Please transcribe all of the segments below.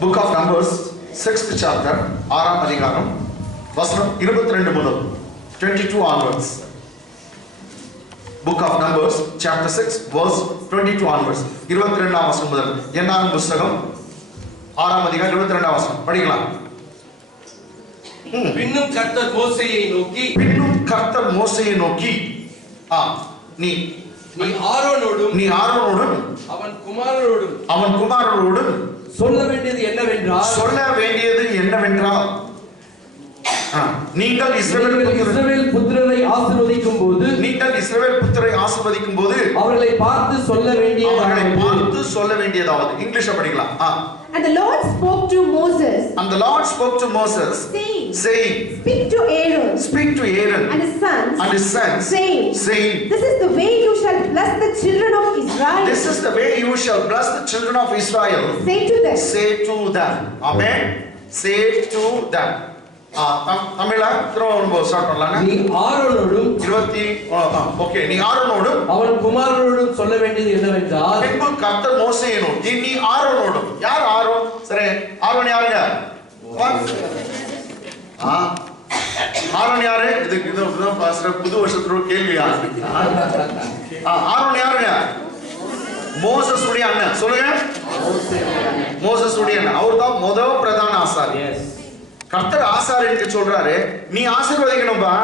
Book of Numbers 6th chapter ஆறாம் அதிகாரம் வசனம் 22 முதல் 22 onwards. Book of Numbers chapter 6 verse 22 onwards. 22 வசனம் முதல் என்னாகும் புத்தகம் ஆறாம் அதிகாரம் 22 வசனம் படிக்கலாம். பின்னும் கர்த்தர் மோசேயை நோக்கி நீ ஆரோனோடும் அவன் குமாரரோடும் சொல்ல வேண்டியது என்னவென்றால் நீங்கள் இஸ்ரவேல் புத்திரரை ஆசீர்வதிக்கும் போது அவர்களை பார்த்து சொல்ல வேண்டியதாவது இங்கிலீஷ்ல படிக்கலாம். And the Lord spoke to Moses, saying, Speak to Aaron and his sons, saying, This is the way you shall bless the children of Israel. Say to them. Amen. Say to them. தமிழா திரும்ப start பண்ணலாங்க. நீ ஆரோனோடும் அவன் குமாரரோடும் சொல்ல வேண்டியது என்னவென்றால் பின்பு கர்த்தர் மோசேயை நோக்கி நீ ஆரோனோடும். யார் ஆரோன்? சரி, ஆரோன் யாருங்க? ஆரோன் யாரு? இதுக்கு புது வருஷத்துல கேள்வியா? ஆரோன் யாருங்க? மோசஸ் உடைய அண்ணன். சொல்லுங்க. மோசஸ் உடைய அண்ணன். அவர் தான் முதல் பிரதான ஆசாரி. கர்த்தர் ஆசாரியனுக்கு சொல்றாரு, நீ ஆசீர்வதிக்கணும்பா,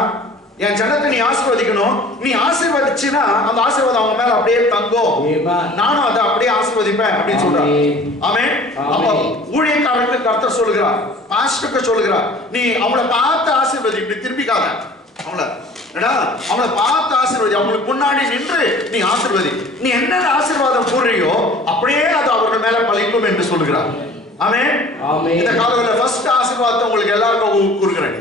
என் ஜனத்தை நீ ஆசீர்வதிக்கணும். நீ ஆசீர்வதிச்சினா அந்த ஆசீர்வாதம் அவங்க மேல அப்படியே தங்கும், நானும் அதை அப்படியே ஆசீர்வதிப்பேன் அப்படின்னு சொல்றாரு. ஆமென். அப்ப ஊழியக்காரனுக்கு கர்த்தர் சொல்லுகிறார், பாஸ்டருக்கு சொல்லுகிறார், நீ அவங்கள பார்த்து ஆசீர்வதி, இப்படி திருப்பிக்காத. அவங்கள பார்த்து ஆசீர்வதி, அவங்களுக்கு முன்னாடி நின்று நீ ஆசீர்வதி. நீ என்ன ஆசீர்வாதம் கூறுறியோ அப்படியே அது அவர்கள் மேல பலிக்கும் என்று சொல்லுகிறார். ஆமென். இந்த காலத்துல ஃபர்ஸ்ட் ஆசீர்வாதத்தை உங்களுக்கு எல்லாருக்கும் கூறுகிறேன்.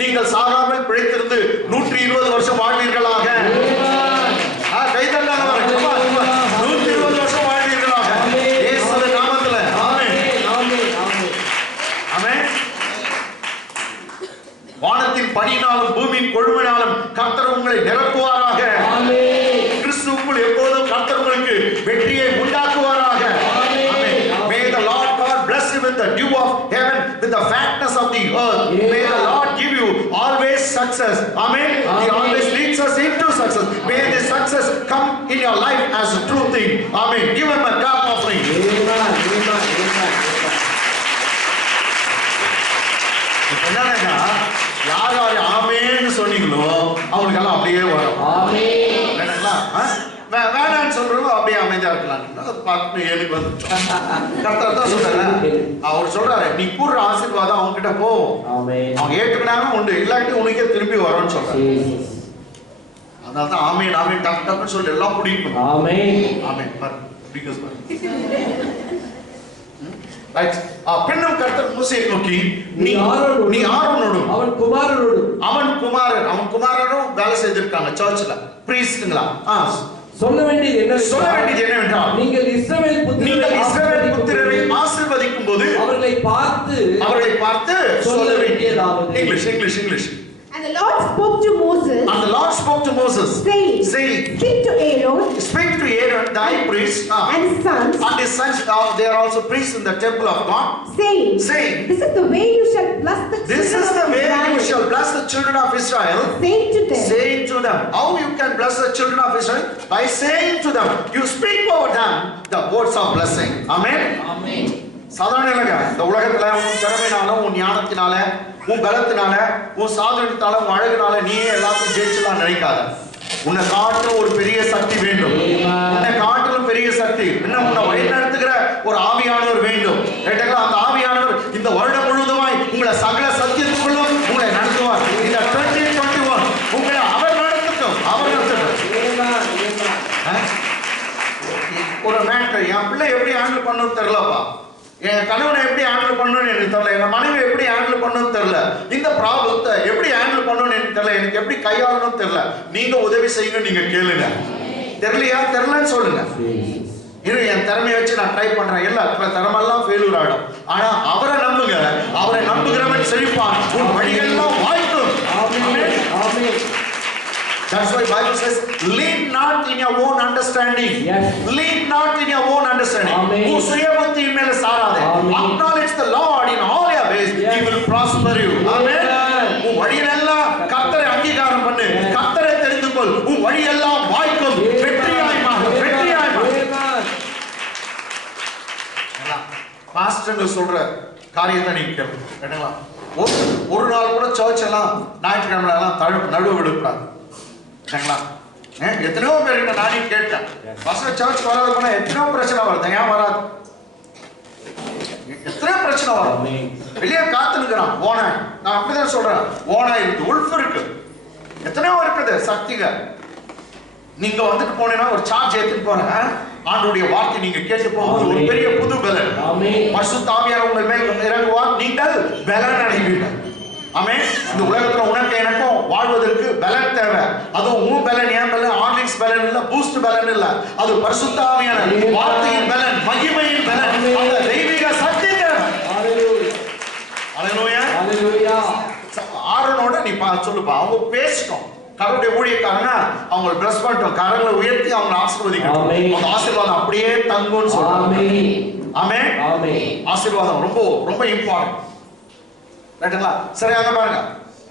நீங்கள் சாகாமல் பிழைத்திருந்து 120 வருஷம் வாழ்வீர்களாக. கைதட்டாங்க 120 வருஷம் வாழ்வீர்களாக இயேசுவின் நாமத்திலே. ஆமென். ஆமென். வானத்தின் பனியினாலும் பூமியின் கொழுமையினாலும் கர்த்தர் உங்களை நிரப்புவாராக. ஆமென். கிறிஸ்துவுக்குள் எப்போதும் கர்த்தர் உங்களுக்கு வெற்றியை உண்டாக்குவாராக. With the dew of heaven, with the fatness of the earth, may the Lord give you always success. Amen. He always leads us into success. May this success come in your life as a true thing. Amen. Give him a clap offering. என்னன்னா யார் யார் ஆமென்னு சொன்னீங்களோ அவங்களுக்கு எல்லாம் அப்படியே வரும். ஆமென். வேணான்னு சொல்றவங்க அப்படியே அமைதியா இருக்கலாம். எனக்கு வந்து கர்த்தர் தான் சொல்றாரு, அவர் சொல்றாரு, நீ கூறுற ஆசீர்வாதம் அவங்க கிட்ட போ, அவங்க ஏற்றுக்கினாலும் உண்டு, இல்லாட்டி உனக்கே திருப்பி வரும்னு சொல்றாரு. அதனால தான் ஆமென் ஆமென் டக்கு டக்குன்னு சொல்லி எல்லாம் பிடிக்கணும். ஆமென் பாரு பிடிக்கும் பாரு. ரைட். பின்னும் கர்த்தர் மோசேயை நோக்கி நீ ஆரோனோடும் அவன் குமாரரும் வேலை செய்திருக்காங்க சர்ச்ல, பிரீஸ்ட்ங்களா. சொல்ல வேண்டியது என்னவென்றால் நீங்கள் இஸ்ரவேல் புத்திரரை ஆசீர்வதிக்கும் போது அவர்களை பார்த்து சொல்ல வேண்டியதாவது. English. And the Lord spoke to Moses, saying, Speak to Aaron, thy priest, and his sons, they are also priests in the temple of God, saying, This is the way you shall bless the children of Israel. Saying to them. How you can bless the children of Israel? By saying to them. You speak over them the words of blessing. Amen. சாதாரண இல்லைங்க. இந்த உலகத்துல உன் திறமையினால, உன் ஞானத்தினால, உன் பலத்தினால, உன் சாதனத்தினால, உன் அழகுனால நீயே எல்லாத்தையும் ஜெயிச்சலாம் நினைக்காத. உன்னை காட்டிலும் ஒரு பெரிய சக்தி வேண்டும். உன்னை காட்டிலும் பெரிய சக்தி இன்னும் உன்னை வழிநடத்துகிற ஒரு ஆவியானவர் வேண்டும். அந்த ஆவியானவர் இந்த வருடம் முழுவதுமாய் உங்களை சகல சத்தியத்துக்குள்ளும் உங்களை நடத்துவார். இந்த 2021 உங்களை அவர் நடத்தட்டும். ஒரு மேட்டர், என் பிள்ளை எப்படி ஹேண்டில் பண்ணணும்னு தெரியலப்பா, என் கணவனை எப்படி ஹேண்டில் பண்ணணும்னு எனக்கு தெரியல, என் மனைவி எப்படி ஹேண்டில் பண்ணணும்னு தெரியல, இந்த ப்ராப்ளத்தை எப்படி ஹேண்டில் பண்ணணும்னு எனக்கு தெரியல, எனக்கு எப்படி கையாளணும்னு தெரியல, நீங்க உதவி செய்யுங்க. நீங்க கேளுங்க. தெரியலன்னு சொல்லுங்க. என் திறமையை வச்சு நான் ட்ரை பண்றேன், இல்ல திறமெல்லாம் ஃபெயிலியர் ஆயிடும். ஆனா அவரை நம்புங்க, அவரை நம்புகிறவன் செழிப்பான், உன் வழிகளெல்லாம் வாய்க்கும். That's why Bible says, lean not in your own understanding. Lean not in your own understanding. உன் சுய புத்தியின் மேல சாராதே. Acknowledge the Lord in all your ways. He will prosper you. Amen. உன் வழியெல்லாம் கர்த்தரை அங்கீகாரம் பண்ணு. கர்த்தரை தெரிந்து கொள். உன் வழியெல்லாம் வாய்க்கும். வெற்றியாய் மாறு. வெற்றியாய் மாறு. பாஸ்டர்ங்க சொல்ற காரியத்தை நீங்க கேளுங்க. ஒரு நாள் கூட சர்ச் எல்லாம் ஞாயிற்றுக்கிழமை எல்லாம் நடுவு விடக்கூடாது. எத்தனையோ பேர் நானே கேட்டேன். பாஸ்டர் சர்ச் வராது போனா எத்தனையோ பிரச்சனை வருது. ஏன் வராது? எத்தனையோ பிரச்சனை வரும். வெளியே காத்துனுக்கிறான் ஓனாய். நான் அப்படிதான் சொல்றேன். ஓனாய் இருக்கு, உல்ஃப் இருக்கு, எத்தனையோ இருக்குது சக்திகள். நீங்க வந்துட்டு போனீங்கன்னா ஒரு சார்ஜ் ஏத்துட்டு போறேன். ஆண்டவருடைய வார்த்தை நீங்க கேட்டு போகும்போது ஒரு பெரிய புது பலன். பரிசுத்த ஆவியானவர் உங்கள் மேல் இறங்குவார். நீங்கள் பலன் அடைவீர்கள். ஆமென். இந்த உலகத்துல உனக்கு எனக்கும் வாழ்வதற்கு பலன் தேவை. அதுவும் உன் பலன், என் பலன், ஹார்லிக்ஸ் பலன் இல்ல, பூஸ்ட் பலன் இல்ல. அது பரிசுத்த ஆவியானவர் வார்த்தையின் பலன், மகிமையின் பலன், அந்த தெய்வீக சக்தி தேவை. ஹalleluya. ஹalleluya. ஆரோனோட நீ சொல்லுப்பா. அவங்க பேசிட்டோம். கர்த்தருடைய ஊழியக்காரங்க அவங்களை பிளஸ் பண்ணிட்டோம். கரங்களை உயர்த்தி அவங்க ஆசீர்வதிக்கணும். அந்த ஆசீர்வாதம் அப்படியே தங்கும்னு சொல்றாங்க. ஆமென். ஆமென். ஆசீர்வாதம் ரொம்ப ரொம்ப இம்பார்ட்டன்ட். ரைட்டுங்களா? சரியாக பாருங்க.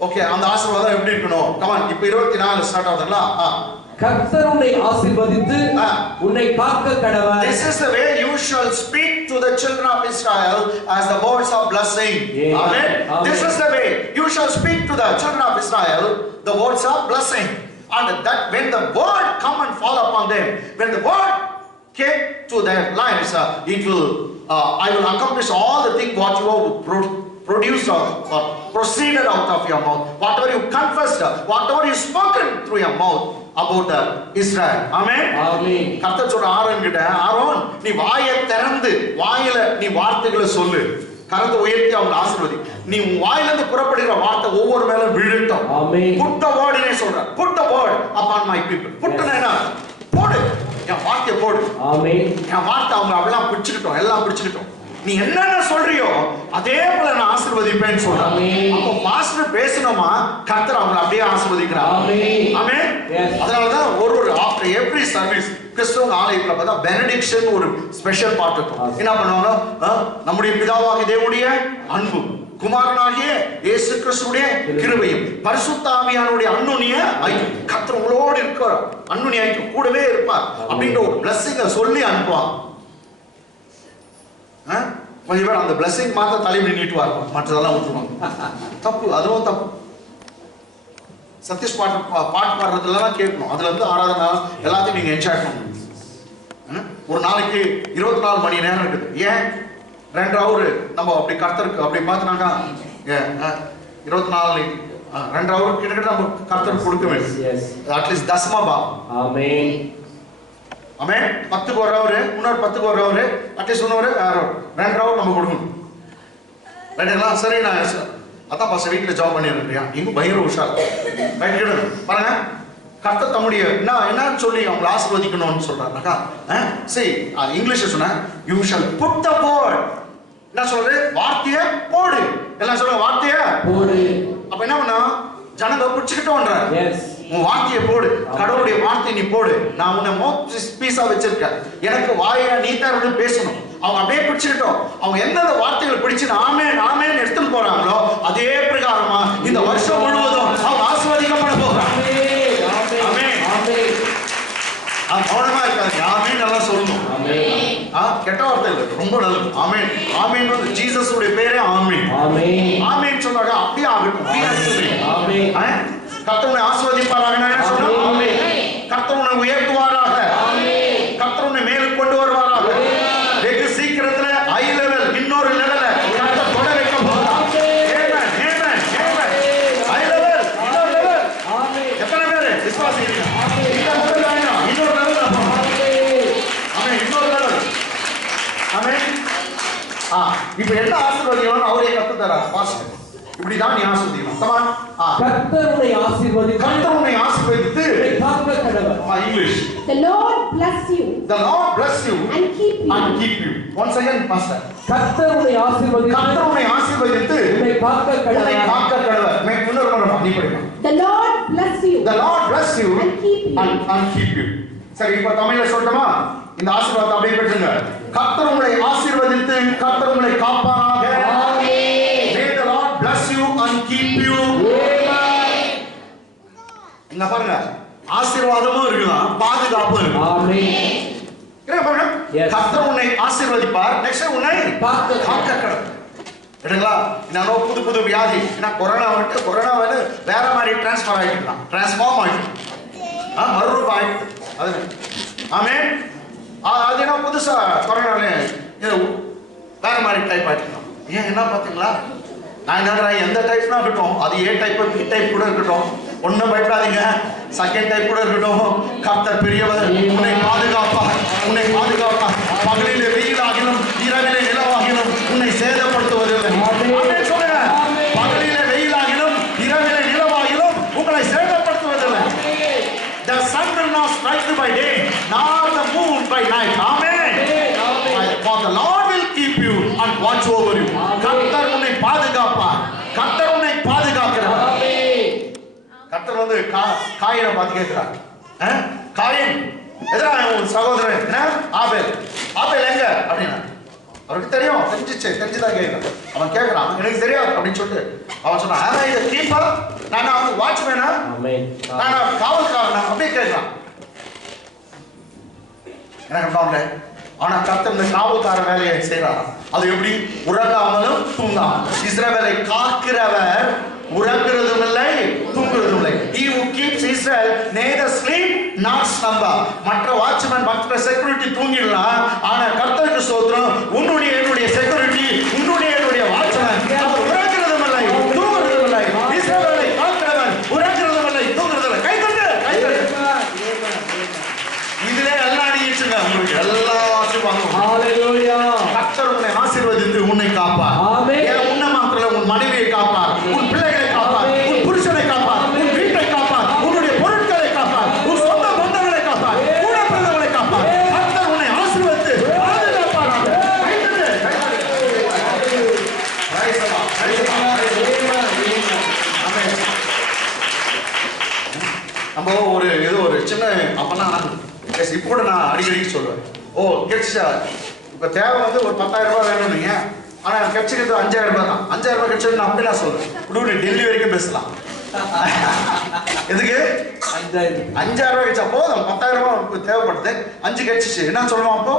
ஓகே, அந்த ஆசீர்வாதம் எப்படி இருக்கணும்? கமான். இப்போ 24 ஸ்டார்ட் ஆகுதுங்களா? கர்த்தர் உன்னை ஆசீர்வதித்து உன்னை காக்க கடவர். This is the way you shall speak to the children of Israel as the words of blessing. Amen. This is the way you shall speak to the children of Israel the words of blessing. And that when the word come and fall upon them, when the word came to their lives, it will I will accomplish all the things what you have produced or proceeded out of your mouth. Whatever you confessed, whatever you spoken through your mouth about the Israel. Amen. Amen. கர்த்தர் சொல்ற Aaron கிட்ட, Aaron நீ வாயை திறந்து வாயில நீ வார்த்தைகளை சொல்லு. கரத்தை உயர்த்தி அவங்க ஆசீர்வதி. நீ உன் வாயில இருந்து புறப்படுகிற வார்த்தை ஒவ்வொரு மேல விழட்டும். ஆமென். Put the word in சொல்ற. Put the word upon my people. Put என்ன? போடு. என் வார்த்தையை போடு. ஆமென். என் வார்த்தை அவங்க எல்லாம் பிடிச்சிட்டோம். எல்லாம் பிடிச்சிட்டோம். நீ என்னென்ன சொல்றியோ அதே போல நான் ஆசீர்வதிப்பேன்னு சொல்றான். அப்போ மாஸ்டர் பேசணுமா, கர்த்தர் அவங்களை அப்படியே ஆசீர்வதிக்கிறார். ஆமென். அதனால தான் ஒரு ஆஃப்டர் எவ்ரி சர்வீஸ் கிறிஸ்துவ ஆலயத்துல பார்த்தா பெனடிக்ஷன் ஒரு ஸ்பெஷல் பார்ட் இருக்கும். என்ன பண்ணுவாங்க? நம்முடைய பிதாவாகிய தேவனுடைய அன்பு, குமாரனாகிய இயேசு கிறிஸ்துவுடைய கிருபையும், பரிசுத்த ஆவியானவருடைய அன்னுனிய ஐக்கியம், கர்த்தர் உங்களோடு இருக்கிறார், அன்னுனிய ஐக்கியம் கூடவே இருப்பார் அப்படின்ற ஒரு பிளஸிங்கை சொல்லி அனுப்புவாங்க. கொஞ்சம் பேர் அந்த பிளஸிங் மாத்த தலைமை நீட்டுவார், மற்றதெல்லாம் விட்டுருவாங்க. தப்பு, அதுவும் தப்பு. சதீஷ் பாட்டு பாடுறதுலாம் கேட்கணும். அதுல இருந்து ஆராதனை எல்லாத்தையும் நீங்க என்ஜாய் பண்ணணும். ஒரு நாளைக்கு 24 மணி நேரம் இருக்குது. ஏன் 2 ஹவர் நம்ம அப்படி கர்த்தருக்கு அப்படி பார்த்துனாக்கா 24 2 ஹவர் கிட்டத்தட்ட நம்ம கர்த்தருக்கு கொடுக்க வேண்டும். அட்லீஸ்ட் தசமா பாவம். ஆமென். ஆமென். 10க்கு 1 ஹவர், இன்னொரு 10க்கு 1 ஹவர், அட்லீஸ்ட் இன்னொரு 2 ஹவர் நம்ம கொடுக்கணும். ரைட்டுங்களா? சரி, நான் அதான் பாச வீட்டில் ஜாப் பண்ணிடுறேன். இன்னும் பயங்கர உஷார். ரைட்டு பாருங்க. கர்த்தர் தம்முடைய என்னன்னு சொல்லி அவங்களை ஆசீர்வதிக்கணும்னு சொல்றாருனாக்கா, சரி இங்கிலீஷ்ல சொன்ன you shall put the word. என்ன சொல்றது? வார்த்தையை போடு. எல்லாம் சொல்ற வார்த்தையை போடு. அப்ப என்ன பண்ணா ஜனங்க பிடிச்சுக்கிட்டோன்றார். உன் வார்த்தையை போடு, கடவுளுடைய வார்த்தையை நீ போடு. நான் உன்னை மவுத் பீஸா வச்சிருக்கேன், எனக்கு வாயை நீ தான் பேசணும். அவங்க அப்படியே பிடிச்சுக்கிட்டோம். அவங்க எந்தெந்த வார்த்தைகள் பிடிச்சு ஆமென் ஆமென் எடுத்துட்டு போறாங்களோ அதே பிரகாரமா இந்த வருஷம் முழுவதும் அவங்க ஆசீர்வதிக்கப்பட போகிறாங்க. ஆமென். கவனமா இருக்காங்க. ஆமென் நல்லா சொல்லணும். கெட்ட வார்த்தை இல்லை, ரொம்ப நல்லது. ஆமென். ஆமென் வந்து ஜீசஸ் உடைய பேரே ஆமென். ஆமென் சொன்னாங்க அப்படியே ஆகட்டும். கர்த்தர் உன்னை ஆசீர்வதிப்பாராக சொன்னாங்க. கர்த்தர் உன்னை உயர்த்துவாராக. கர்த்தர் உன்னை மேலுக்கு கொண்டு வருவாராக. வெகு சீக்கிரத்துல ஹை லெவல் இன்னொரு லெவல கர்த்தர் தொட வைக்க போறார். ஆமென். ஆமென். ஆமென். ஹை லெவல் இன்னொரு லெவல். ஆமென். எத்தனை பேர் விசுவாசிக்கிறீங்க? இன்னொரு லெவல். ஆமென். இன்னொரு லெவல். ஆமென். இப்போ என்ன ஆசீர்வாதம் அவரே கத்து தரார். பாஸ்டர் இப்படிதான் நீ ஆசீர்வதிக்கணும். கமான். கர்த்தர் உன்னை ஆசீர்வதித்து, கர்த்தர் உன்னை ஆசீர்வதித்து காக்க கடவர். English. The Lord bless you. The Lord bless you and keep you. And keep you. Once again, pastor. கர்த்தர் உன்னை ஆசீர்வதித்து, கர்த்தர் உன்னை ஆசீர்வதித்து உன்னை காக்க கடவர். உன்னை காக்க கடவர். मैं இன்னொரு முறை நீ படிங்க. The Lord bless you. The Lord bless you and keep you. And keep you. சரி, இப்போ தமிழ்ல சொல்லட்டுமா? இந்த ஆசீர்வாதத்தை அப்படியே பெற்றுங்க. கர்த்தர் உங்களை ஆசீர்வதித்து கர்த்தர் உங்களை காப்பாராக. May the Lord bless you and keep you. இங்க பாருங்க, ஆசீர்வாதமும் இருக்குதான், பாதுகாப்பும் இருக்கு. ஆமென். என்ன பாருங்க, Yes. கர்த்தர் உன்னை ஆசீர்வதிப்பார். நெக்ஸ்ட் உன்னை காக்க கடவுள். சரிங்களா? நான் புது புது வியாதி, நான் கொரோனா வந்து வேற மாதிரி டிரான்ஸ்ஃபர் ஆகிக்கலாம், டிரான்ஸ்ஃபார்ம் ஆகிட்டு மறுரூபம் ஆகிட்டு. அது ஆமென். அது என்ன புதுசா கொரோனால வேற மாதிரி டைப் ஆகிக்கலாம். ஏன் என்ன பார்த்தீங்களா? நான் என்ன எந்த டைப்னா இருக்கட்டும், அது ஏ டைப் பி டைப் கூட இருக்கட்டும், ஒன்றும் பயப்படாதீங்க. செகண்ட் டைப் கூட இருக்கட்டும், கர்த்தர் பெரியவர், உன்னை பாதுகாப்பார், உன்னை பாதுகாப்பார். பகலிலே வெயிலாகிலும் இரவிலே நிலவாகிலும் உன்னை சேதப்படுத்துவதில்லை. ஆமென் சொல்லுங்க. பகலிலே வெயிலாகிலும் இரவிலே நிலவாகிலும் உங்களை சேதப்படுத்துவதில்லை. The sun will not strike you by day, nor the moon by night. Amen. For the Lord will keep you and watch over you. கர்த்தர் உன்னை பாதுகாப்பார். கர்த்தர் உன்னை பாதுகாக்கிறார். கர்த்தர் வந்து காயினை பார்த்து கேட்கிறார், காயின் எதிரா உன் சகோதரன் என்ன ஆபேல், ஆபேல் எங்க அப்படின்னா அவருக்கு தெரியும், தெரிஞ்சுதான் கேட்கிறான். அவன் கேட்கிறான், எனக்கு தெரியாது அப்படின்னு சொல்லிட்டு அவன் சொன்னான், இதை கீப்பர், நான் அவன் வாட்ச்மேனா, நான் காவல்காரனா அப்படியே கேட்கிறான். எனக்கு ஆனா கர்த்தர் இந்த காவல்கார வேலையை செய்யறான். அது எப்படி? உறங்காமலும் தூங்காம. இஸ்ரவேலை காக்கிறவர் உறங்குறதும் இல்லை தூங்குறதும் இல்லை. He who keeps Israel neither sleep nor slumber. மற்ற வாட்ச்மேன் மற்ற செக்யூரிட்டி தூங்கிடலாம், ஆனா கர்த்தருக்கு ஸ்தோத்திரம், உன்னுடைய என்னுடைய செக்யூரிட்டி, உன்னுடைய என்னுடைய வாட்ச்மேன் அவர் உறங்குறதும் இல்லை தூங்குறதும் இல்லை. இஸ்ரவேலை காக்கிறவர் உறங்குறதும் இல்லை தூங்குறதும் இல்லை. கை தட்டு, கை தட்டு. இதுல எல்லாம் அடிச்சுங்க, உங்களுக்கு எல்லா ஆசீர்வாதமும். ஹalleluya. கர்த்தர் உன்னை ஆசீர்வதித்து உன்னை காப்பார். ஆமென். உன்னை மாத்திரம் உன் மனைவியை காப்பார், உன் பிள்ளைகளை காப்பார், உன் புருஷனை காப்பார், உன் வீட்டை காப்பார், உன்னுடைய பொருட்களை காப்பார், உன் சொந்த பந்தங்களை காப்பார், கூட பிறந்தவர்களை காப்பார். கர்த்தர் உன்னை ஆசீர்வதித்து பாதுகாப்பார். கைதட்டு, கைதட்டு. Praise the lord, praise the lord. Amen. நம்ம ஒரு சின்ன அப்பெல்லாம் இப்போ கூட நான் அடிக்கடி சொல்லுவேன், கிடைச்சா இப்போ தேவை வந்து ஒரு 10,000 ரூபாய் வேணும் நீங்க, ஆனா கிடைச்சிக்கிறது 5,000 ரூபாய் தான். 5,000 ரூபாய் கிடைச்சது நான் அப்படிலாம் சொல்லுவேன். இப்படி டெல்லி வரைக்கும் பேசலாம். எதுக்கு 5,000 ரூபாய் கிடைச்சா போதும், 10,000 ரூபாய் தேவைப்படுது, 5 கிடைச்சிச்சு என்ன சொல்லுவோம், அப்போ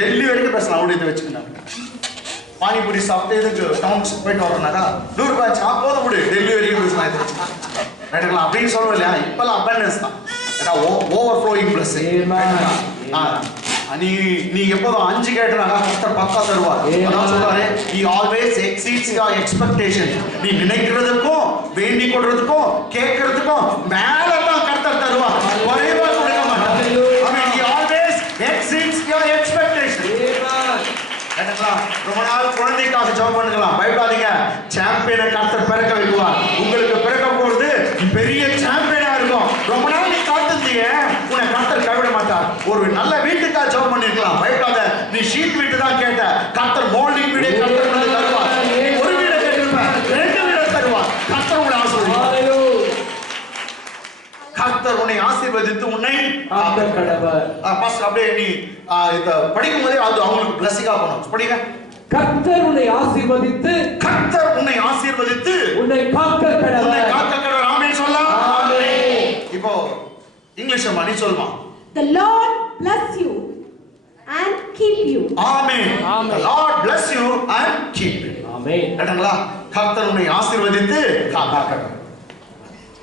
டெல்லி வரைக்கும் பேசலாம். அப்படி இதை வச்சுக்கணும். பானிபூரி சாப்பிட்டு இதுக்கு டவுன்ஸ் போயிட்டு வரோம்னாக்கா 100 ரூபாய் போதும், விடு டெல்லி வரைக்கும் பேசலாம். இது வச்சுக்கலாம் அப்படின்னு சொல்லுவோம் இல்லையா? இப்பெல்லாம் அபண்டன்ஸ் தான், ஓவர்ஃப்ளோயிங் பிளஸிங். நீ எப்போதும் 5 கேட்டனாக்கா கர்த்தர் 10 தருவார். அதான் சொல்றாரு, he always exceeds your expectation. நீ நினைக்கிறதுக்கும் வேண்டிக் கொள்றதுக்கும் கேட்கறதுக்கும் மேல தான் கர்த்தர் தருவார், குறைவா கொடுக்க மாட்டார். I mean, he always exceeds your expectation. ரொம்ப நாள் குழந்தைக்காக ஜெபம் பண்ணுங்களாம், பயப்படாதீங்க. சாம்பியனை கர்த்தர் பிறக்க வைக்குவார். உங்களுக்கு பிறக்க போறது பெரிய சாம்பியனா இருக்கும். ரொம்ப நாள் நீ காத்திருந்தீங்க, உன்னை கர்த்தர் கைவிட மாட்டார். ஒரு நல்ல வீட்டுக்காக ஜெபம் பண்ணிருக்கலாம், பயப்படாத. நீ ஷீட் வீட்டு தான் கேட்ட, கர்த்தர் மோல்டிங் வீடை கர்த்தர் தருவார். ஒரு வீடை கேட்டிருப்ப, 2 வீடை தருவார். கர்த்தர் உங்களை ஆசீர்வதிப்பார். கர்த்தர் உன்னை ஆசீர்வதித்து உன்னை காக்கக்கடவர். பாஸ்டர் அப்படியே நீ இத படிக்கும்போதே அது அவங்களுக்கு பிளஸிங்கா போணும். படிங்க. கர்த்தர் உன்னை ஆசீர்வதித்து, கர்த்தர் உன்னை ஆசீர்வதித்து உன்னை காக்கக்கடவர். உன்னை காக்கக்கடவர். ஆமென் சொல்லலாம். ஆமென். இப்போ இங்கிலீஷ்ல நீ சொல்லுமா. The Lord bless you and keep you. Amen. The Lord bless you and keep you. ஆமென். கேட்டீங்களா? கர்த்தர் உன்னை ஆசீர்வதித்து காக்கக்கடவர்.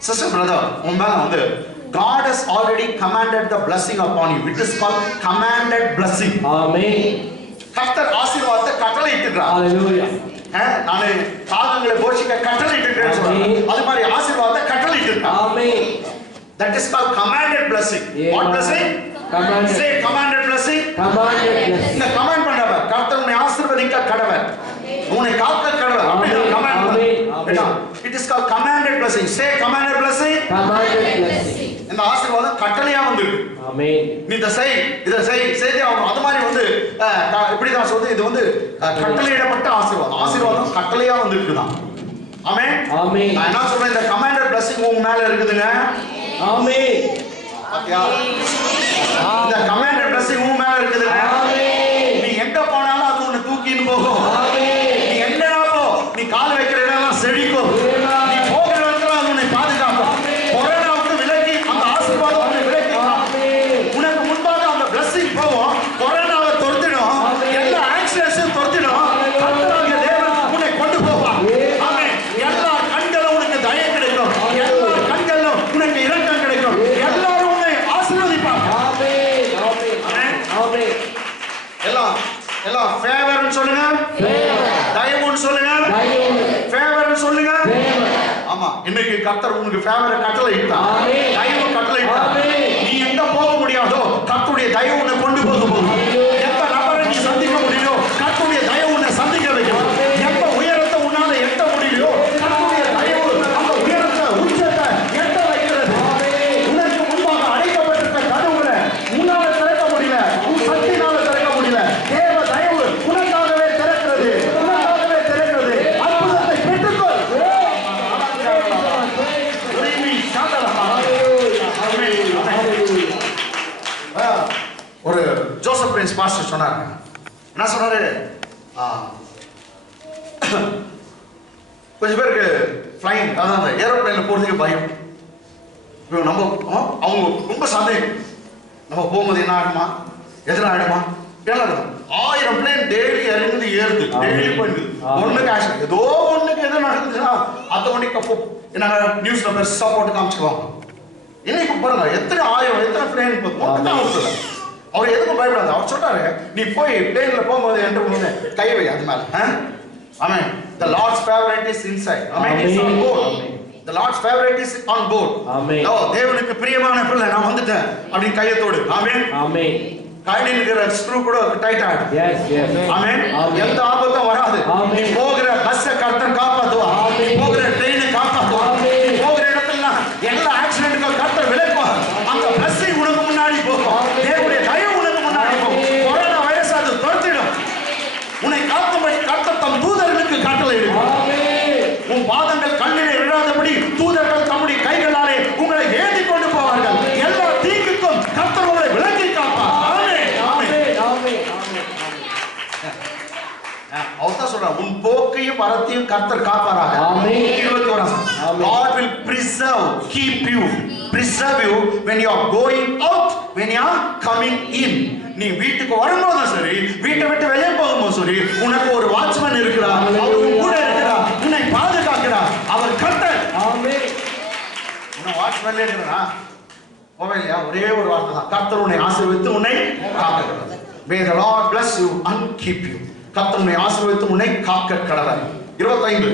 Sister, brother, வந்து God has already commanded the blessing upon you. It is called commanded blessing. Amen. கர்த்தர் ஆசீர்வாதத்தை கட்டளையிட்டிருக்கிறார். Hallelujah. நானே காகங்களை போஷிக்க கட்டளையிட்டிருக்கிறேன்னு சொல்றேன். அது மாதிரி ஆசீர்வாதத்தை கட்டளையிட்டிருக்கிறார். Amen. That is called commanded blessing. What blessing? Commanded. Say commanded blessing. Commanded blessing. இந்த command பண்றவ கர்த்தர் உன்னை ஆசீர்வதிக்க கடவர், உன்னை காக்க கடவர். அப்படியே command. It is called commanded blessing. Say commanded blessing. Commanded blessing. இந்த ஆசீர்வாதம் கட்டளையா வந்திருக்கு. ஆமென். நீ இத செய் அது மாதிரி வந்து இப்படி தான் சொல்றது. இது வந்து கட்டளையிடப்பட்ட ஆசீர்வாதம். ஆசீர்வாதம் கட்டளையா வந்திருக்குதான். ஆமென். ஆமென். நான் என்ன சொல்றேன், இந்த commanded blessing உங்க மேல இருக்குதுங்க. ஆமென். பாத்தியா? இந்த commanded blessing உங்க மேல இருக்குதுங்க. ஆமென். நீ எங்க போகும். ஆமென். நீ எங்கடா போ, நீ கால் வைக்கிற இடம்லாம் செழிக்கும். நீ போகிற இடத்துல அது உன்னை பாதுகாக்கும். கொரோனாவுக்கு விலக்கி அந்த ஆசீர்வாதம் உன்னை விலக்கி உனக்கு முன்பாக அந்த பிளஸிங் போகும். கொரோனாவை துரத்திடும், எல்லா ஆக்சிடென்ட்ஸும் துரத்திடும். கர்த்தராகிய தேவன் உன்னை கொண்டு போவார். ஆமென். எல்லா கண்களும் உனக்கு தயை கிடைக்கும், எல்லா கண்களும் உனக்கு இரக்கம் கிடைக்கும், எல்லாரும் உன்னை ஆசீர்வதிப்பாங்க. ஆமென். ஆமென். ஆமென். எல்லாம் எல்லாம் ஃபேவர்னு சொல்லுங்க, தயவுன்னு சொல்லுங்க, ஃபேவர்னு சொல்லுங்க. ஆமா, இன்னைக்கு கர்த்தர் உங்களுக்கு ஃபேவர் கட்டளை இட்டார், ஆமென். தயவு கட்டளை இட்டார். ஆமென். நீ எங்க போக முடியாதோ கர்த்தருடைய தயவு உன்னை கொண்டு போக போகுது. எந்த நபரை நீ சந்திக்க முடியலையோ கர்த்தருடைய தயவு உன்னை சந்திக்க வைக்கும். எப்ப உயரத்தை உன்னால எட்ட முடியலையோ கர்த்தருடைய தயவு அந்த உயரத்தை உச்சத்தை எட்ட வைக்கிறது. உனக்கு முன்பாக அடைக்கப்பட்டிருக்க கதவுகளை உன்னால திறக்க முடியல, உன் சக்தினால திறக்க முடியல. தேவ தயவு உனக்காகவே திறக்கிறது, உனக்காகவே திறக்கிறது. அற்புதத்தை பெற்றுக்கொள். உரிமை சாந்தரமா. ஒரு ஜோசப் பிரின்ஸ் பாஸ்டர் சொன்னார். என்ன சொன்னாரு? கொஞ்சம் பேருக்கு ஃப்ளைங், அதான் அந்த ஏரோப்ளைன்ல போறதுக்கு பயம். இப்போ நம்ம அவங்க ரொம்ப சந்தேகம், நம்ம போகும்போது என்ன ஆகுமா, எதிர ஆயிடுமா, எல்லாம் 1000 பிளேன் டெய்லி இறங்குது ஏறுது, டெய்லி போயிடுது. ஒண்ணுக்கு ஆக்சிடென்ட், ஏதோ ஒண்ணுக்கு எது நடக்குதுன்னா அந்த ஒன்னைக்கு அப்போ என்ன நியூஸ்ல பெருசா போட்டு காமிச்சுக்குவாங்க. இன்னைக்கு பாருங்க எத்தனை 1000 எத்தனை பிளேன் போகுது. அவர் எதுக்கும் பயப்படாது. அவர் சொல்றாரு, நீ போய் பிளேன்ல போகும்போது என்ட்ரு பண்ணும்போது கை வை அது மேல. ஆமென். The Lord's favorite is inside. Amen. It's on board. The Lord's favorite is on board. Amen. ஓ, தேவனுக்கு பிரியமான பிள்ளை நான் வந்துட்டேன் அப்படின்னு கையத்தோடு. ஆமென். ஆமென். கையில் இருக்கிற ஸ்க்ரூ கூட டைட் ஆயிடும். Yes yes. ஆமென். ஆமென். எந்த ஆபத்தும் வராது. ஆமென். நீ போகிற பஸ்ஸை கர்த்தர் காப்பாத்துவார். நீ போகிற ட்ரெயினை காப்பாத்துவார். ஆமென். நீ போகிற இடத்துல எல்லா ஆக்சிடென்ட்க்கும் கர்த்தர் விலக்குவார். அந்த பிளஸிங் உனக்கு முன்னாடி போகும். தேவனுடைய தயவு உனக்கு முன்னாடி போகும். கொரோனா வைரஸ் அது துரத்திடும். உன்னை காக்கும்படி கர்த்தர் தம் தூதர்களுக்கு கட்டளை இடுவார். உன் பாதங்கள் கண்ணிலே விழாதபடி தூதர்கள் தம்முடைய கைகளாலே உங்களை ஏந்தி கொண்டு போவார்கள். எல்லா தீங்குக்கும் கர்த்தர் உங்களை விலக்கி காப்பார். ஆமென். ஆமென். ஆமென். அவர்தான் சொல்றார், உன் போக்கையும் வரத்தையும் கர்த்தர் காப்பாராக. ஆமென். 21. God will preserve, keep you, preserve you when you are going out, when you are coming in. நீ வீட்டுக்கு வரும்போதும் சரி, வீட்டை விட்டு வெளியே போகும்போது சரி, உனக்கு ஒரு வாட்ச்மேன் இருக்கிறார், அவர் உன் கூட இருக்கிறார், உன்னை பாதுகாக்கிறார். அவர் கர்த்தர். ஆமென். உன்னை வாட்ச்மேன்ல இருக்கிறா போவேலையா? ஒரே ஒரு வார்த்தை தான், கர்த்தர் உன்னை ஆசீர்வதித்து உன்னை காக்கிறார். May the Lord bless you and keep you. கர்த்தர் உன்னை ஆசீர்வதித்து உன்னை காக்க கடவர். 25.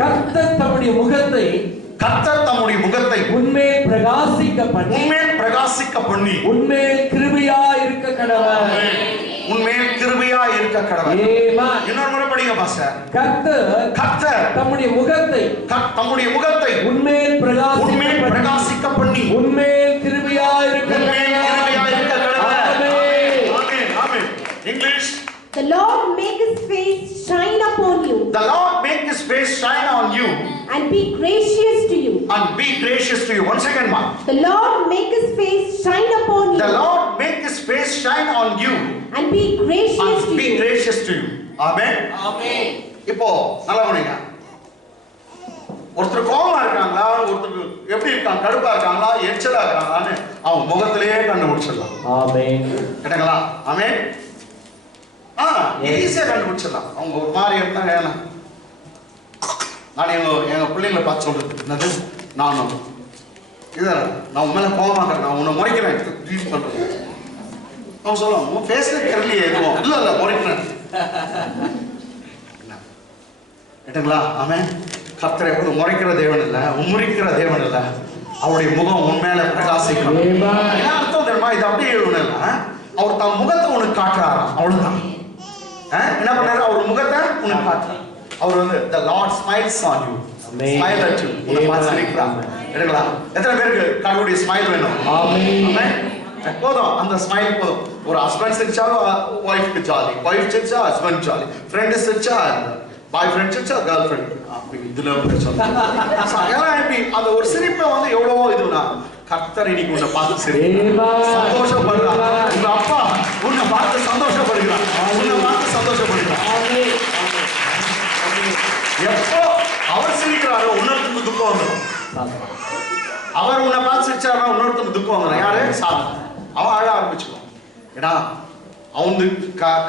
கர்த்தர் தம்முடைய முகத்தை கர்த்தர் தம்முடைய முகத்தை உன்மேல் பிரகாசிக்க பண்ணி உன்மேல் பிரகாசிக்க பண்ணி உன்மேல் கிருபையா இருக்க கடவர். உன்மேல் கிருபையா இருக்க கடவர். ஆமென். இன்னொரு முறை படிங்க பாஸ்டர். கர்த்தர் தம்முடைய முகத்தை தம்முடைய முகத்தை உன்மேல் பிரகாசிக்க பண்ணி உன்மேல் கிருபையா இருக்க கடவர். ஆமென். ஆமென். English. The Lord make his face shine upon you. The Lord make his face shine on you And be gracious to you. and be gracious to you. One second, ma. The Lord make his face shine upon you. The Lord make his face shine on you And be gracious and to be you. gracious to you. Amen. ஆமென். இப்போ நல்லா கவனிங்க. ஒருத்தர் கோவமா இருக்காங்களா, ஒருத்தர் எப்படி இருக்காங்க, கடுப்பா இருக்காங்களா, எரிச்சலா இருக்காங்களான்னு அவங்க முகத்திலேயே கண்டுபிடிச்சிடலாம். ஆமென். கேட்டங்களா? ஆமென். ஈஸியா கண்டுபிடிச்சிடலாம். அவங்க ஒரு மாதிரி இருந்தாங்க. ஏன்னா நான் எங்க பிள்ளைங்களை பார்த்து சொல்றது என்னது, நான் உன் மேல கோவமா இருக்கிறேன், நான் உன்னை முறைக்கிறேன் ட்ரீட் பண்றது. அவன் சொல்லுவான், உன் ஃபேஸ்ல தெரியலையே எதுவும். இல்ல முறைக்கிறேன். கேட்டங்களா? ஆமென். கர்த்தர் எப்போது முறைக்கிற தேவன் இல்ல, முறிக்கிற தேவன் இல்ல. அவருடைய முகம் உன் மேல பிரகாசிக்கும். என்ன அர்த்தம் தெரியுமா? இது அப்படியே ஒண்ணு இல்ல, அவர் தன் முகத்தை உனக்கு காட்டுறாராம். அவ்வளவுதான். என்ன பண்றாரு? அவர் முகத்தை உனக்கு காட்டுறார். அவர் வந்து the Lord smiles on you. Smile at you. உன்னை பார்த்து சிரிக்கிறார். எடுங்களா? எத்தனை பேருக்கு கடவுளுடைய ஸ்மைல் வேணும்? ஆமென். போதும், அந்த ஸ்மைல் போதும். ஒரு ஹஸ்பண்ட் சிரிச்சாலும் ஒய்ஃப்க்கு ஜாலி, ஒய்ஃப் சிரிச்சா ஹஸ்பண்ட் ஜாலி, ஃப்ரெண்ட் சிரிச்சா பாய் ஃப்ரெண்ட் சிரிச்சா கேர்ள் ஃப்ரெண்ட். இதுல அந்த ஒரு சிரிப்பை வந்து எவ்வளவோ இதுனா கர்த்தர் இன்னைக்கு உன்னை பார்த்து சிரிக்கிறார், சந்தோஷப்படுறார். உங்க அப்பா உன்னை பார்த்து சந்தோஷப்படுகிறார், உன்னை பார்த்து சந்தோஷப்படுகிறார். அவர் உன்னை பார்த்து சிரிச்சாருன்னா இன்னொருத்தர் துக்கம் வந்துடும். யாரு? சாத்தான். அவன் அழ ஆரம்பிச்சுக்குவான். ஏன்னா அவன்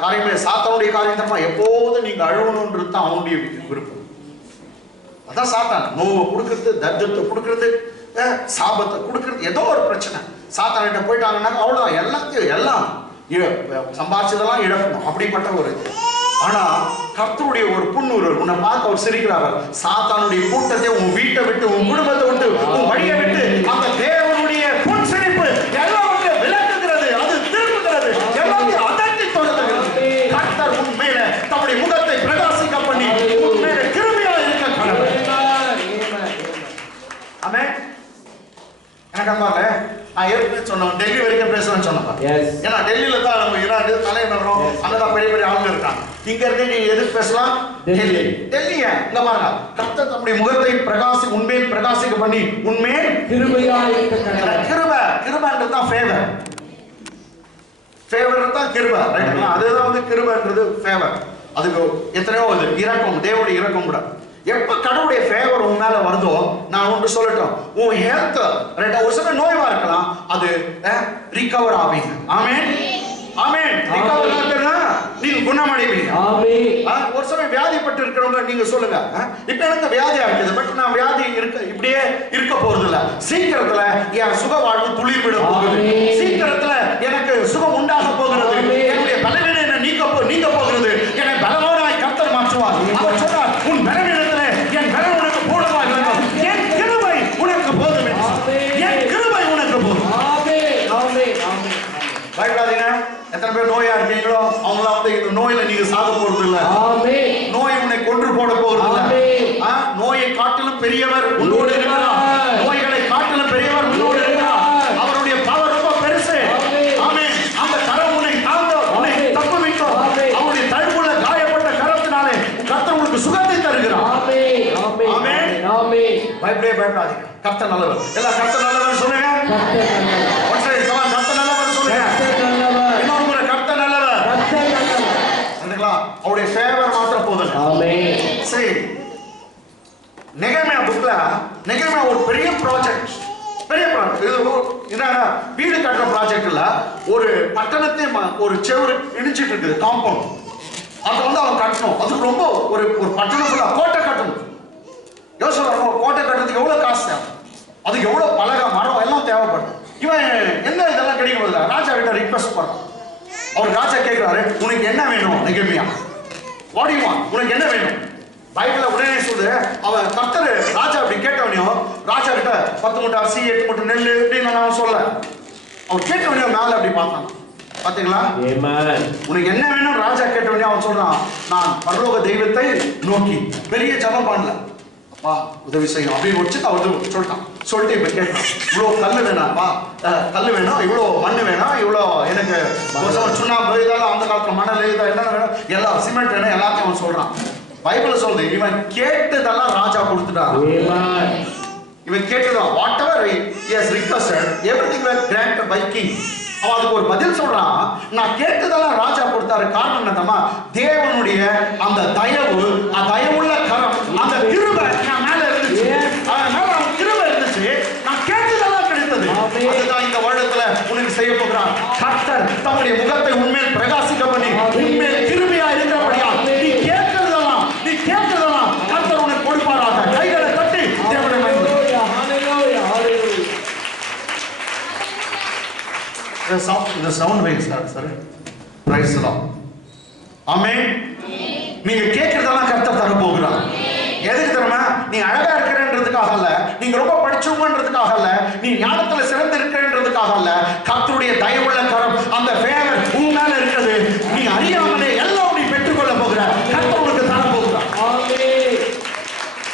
காரியமே சாத்தானுடைய காரியம் தரமா எப்போதும் நீங்க அழுவணும்ன்றது தான் அவனுடைய விருப்பம். அதான் சாத்தான் நோவை கொடுக்கறது, தர்தத்தை கொடுக்கறது, சாபத்தை கொடுக்கறது, ஏதோ ஒரு பிரச்சனை. சாத்தான்கிட்ட போயிட்டாங்கன்னா அவ்வளவுதான், எல்லாத்தையும் எல்லாம் சம்பாதிச்சதெல்லாம் இழக்கணும் அப்படிப்பட்ட ஒரு இது. ஆனா கர்த்தருடைய ஒரு புண்ணுரு உன்னை பார்த்து அவர் சிரிக்கிறார். சாத்தானுடைய கூட்டத்தை உன் வீட்டை விட்டு, உன் குடும்பத்தை விட்டு, உன் வழியை விட்டு அந்த தேவனுடைய புன் சிரிப்பு எல்லாத்தையும் விளக்குகிறது, அது திருப்புகிறது, எல்லாத்தையும் அதட்டி தொடுகிறது. கர்த்தர் உன் மேல தம்முடைய முகத்தை பிரகாசிக்க பண்ணி உன் மேல கிருபையா இருக்க கடவுள். ஆமென். எனக்கு அம்மாங்க நான் ஏற்கனவே சொன்னோம், டெல்லி வரைக்கும் பேசுறேன்னு சொன்னேன். ஏன்னா டெல்லியில தான் நம்ம தலைநகரம், அங்கதான் பெரிய பெரிய ஆளுங்க இருக்காங்க. இங்க இருந்து நீ எதுக்கு பேசலாம்? டெல்லி. டெல்லிய இங்க பாருங்க, கர்த்தர் தம்முடைய முகத்தை உண்மையில் பிரகாசிக்க பண்ணி உண்மையில் கிருபையா இருக்க கடவுள். கிருபைன்றது தான் ஃபேவர். ஃபேவர் தான் கிருபை, ரைட்டுங்களா? அதுதான் வந்து கிருபைன்றது ஃபேவர். அதுக்கு எத்தனையோ இது இரக்கம், தேவனுடைய இரக்கம் கூட. எப்ப கடவுளுடைய ஃபேவர் உன் மேல வருதோ, நான் ஒன்று சொல்லட்டும், உன் ஹெல்த் ரைட்டா ஒரு சமயம் நோய்வா இருக்கலாம், அது ரிகவர் ஆவீங்க. ஆமென் ஆமென். ரிகவர் ஆகுறனா நீங்க குணமடைவீங்க. ஆமென். ஒரு சமயம் வியாதிப்பட்டு இருக்கிறவங்க நீங்க சொல்லுங்க, இப்போ எனக்கு வியாதியா இருக்குது, பட் நான் வியாதி இப்படியே இருக்க போறது இல்ல. சீக்கிரத்துல என் சுக வாழ்வு துளிர் விட போகுது. சீக்கிரத்துல எனக்கு சுகம் உண்டாக போகிறது. என்னுடைய பலவீனம் என்ன நீங்க போகிறது. என்னை பலவானாய் கர்த்தர் மாற்றுவார். அவர் சொன்னார், உன் பலவீனத்துல என் பலம் உனக்கு போடுவார். என் கிருபை உனக்கு போதும். என் கிருபை உனக்கு போதும். பயப்படாதீங்க. எத்தனை பேர் நோயா இருக்கீங்களோ அவங்களாம் வந்து இந்த நோயில நீங்க சாக போறது இல்ல. நோய் உன்னை கொன்று போட போறது இல்ல. நோயை காட்டிலும் பெரியவர் உன்னோடு இருக்கிறார். நோய்களை காட்டிலும் பெரியவர் உன்னோடு இருக்கிறார். அவருடைய பவர் ரொம்ப பெருசு. ஆமென். அந்த கரம் உன்னை தாங்கும், உன்னை தப்புவிக்கும். அவருடைய தழும்புல காயப்பட்ட கரத்தினாலே கர்த்தர் உங்களுக்கு சுகத்தை தருகிறார். ஆமென். பயப்படாதீங்க. கர்த்தர் நல்லவர். எல்லாம் கர்த்தர் நல்லவர் சொல்லுங்க. கர்த்தர் நல்லவர் சொல்லுங்க. இன்னொரு கர்த்தர் நல்லவர். அவருடைய ஃபேவர் மாத்திரம் போதும். ஆமென். சரி, நெகேமியா புக்ல நெகேமியா ஒரு பெரிய ப்ராஜெக்ட், இது வீடு கட்டுற ப்ராஜெக்ட் இல்ல, ஒரு பட்டணத்தை ஒரு செவுரு இடிச்சிட்டு இருக்குது, காம்பவுண்ட். அதை வந்து அவன் கட்டணும். அதுக்கு ரொம்ப ஒரு பட்டணம் ஃபுல்லா கோட்டை கட்டணும். யோசனை கோட்டை கட்டுறதுக்கு எவ்வளவு காசு தேவை, அதுக்கு எவ்வளவு பலகை மரம் எல்லாம் தேவைப்படுது. இவன் என்ன இதெல்லாம் கிடைக்கும் போதுல ராஜா கிட்ட ரிக்வெஸ்ட் பண்றான். அவர் ராஜா கேட்கிறாரு, உனக்கு என்ன வேணும் நெகேமியா? What to you want? உனக்கு என்ன வேணும்? பைபிள்ல உடனே சொல்லுது, அவன் கர்த்தர் ராஜா அப்படி கேட்டவனையும் ராஜா கிட்ட 10 மூட்டை அரிசி 8 மூட்டை நெல் அப்படின்னு நான் சொல்ல. அவன் கேட்டவனையும் மேல அப்படி பார்த்தான். பாத்தீங்களா? உனக்கு என்ன வேணும் ராஜா கேட்டவனே அவன் சொல்றான், நான் பரலோக தெய்வத்தை நோக்கி பெரிய ஜெபம் பண்ணல, வா உதவி செய்யும் அப்படின்னு வச்சு அவர் சொல்லிட்டான். சொல்லிட்டு இப்ப கேட்டான், இவ்வளோ கல் வேணாம்ப்பா, கல் வேணும், இவ்வளோ மண் வேணும், இவ்வளோ எனக்கு சுண்ணாம்பு இதெல்லாம் அந்த காலத்துல மணல் இதெல்லாம் என்னென்ன வேணும், எல்லாம் சிமெண்ட் வேணும், எல்லாத்தையும் அவன் சொல்றான். பைபிள் சொல்லுது, இவன் கேட்டதெல்லாம் ராஜா கொடுத்துட்டான். இவன் கேட்டதான் whatever he has requested everything was granted by king. அவன் அதுக்கு ஒரு பதில் சொல்றான், நான் கேட்டதெல்லாம் ராஜா கொடுத்தாரு. காரணம் என்னதமா, தேவனுடைய அந்த தயவு, அந்த தயவுள்ள கரம், அந்த கிருபை நான் மேல இருந்துச்சு. அதனால அவன் கிருபை இருந்துச்சு, நான் கேட்டதெல்லாம் கிடைத்தது. அதுதான் இந்த வருடத்துல உனக்கு செய்ய போகிறான். கர்த்தர் தம்முடைய முகத்தை உண்மையில் பிரகாசிக்க பண்ணி உண்மையில் கிருபையா இருக்கிறபடியா நீ கேட்டதெல்லாம் கர்த்தர் உனக்கு கொடுப்பாராக. கைகளை தட்டி தேவனை மகிமை. The sound waves start, sir. Praise the Lord. Amen. நீங்க கேட்கறதெல்லாம் கர்த்தர் தர போகிறார். எதுக்கு தெரியுமா? நீ அழகா இருக்கிறன்றதுக்காக அல்ல, நீங்க ரொம்ப படிச்சவங்கன்றதுக்காக அல்ல, நீ ஞானத்துல சிறந்து இருக்கிறன்றதுக்காக அல்ல. கர்த்தருடைய தயவுள்ள கரம், அந்த ஃபேவர் உன் மேல இருக்குது. நீ அறியாமலே எல்லாம் நீ பெற்றுக்கொள்ள போகிற. கர்த்தர் உனக்கு தர போகிறார். ஆமென்.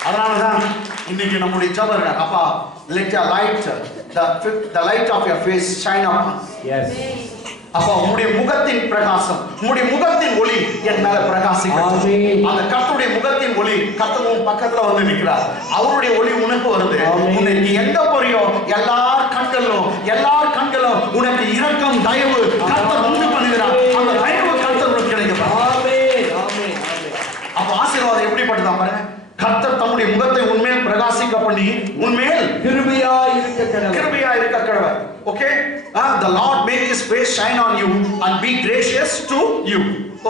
அதனாலதான் இன்னைக்கு நம்முடைய ஜெபம், அப்பா let your light, the light of your face shine upon us. Yes. அப்பா உம்முடைய முகத்தின் பிரகாசம், உம்முடைய முகத்தின் ஒளி என் மேல பிரகாசிக்கட்டும். அந்த கர்த்தருடைய முகத்தின் ஒளி, கர்த்தர் உன் பக்கத்துல வந்து நிற்கிறார். அவருடைய ஒளி உனக்கு வருது. உன்னை நீ எங்க போறியோ எல்லார் கண்களும் உனக்கு இரக்கம் தயவு கர்த்தர் உண்டு பண்ணுகிறார். அந்த தயவு கர்த்தர் உனக்கு கிடைக்கும். ஆமென். ஆமென். அப்ப ஆசீர்வாதம் எப்படிப்பட்டதா பாருங்க. கர்த்தர் தம்முடைய முகத்தை உண்மையில் பிரகாசிக்க பண்ணி உன்மேல் கிருபையாய் இருக்க கடவர். கிருபையா இருக்க கடவர். Okay, the Lord make his face shine on you and be gracious to you.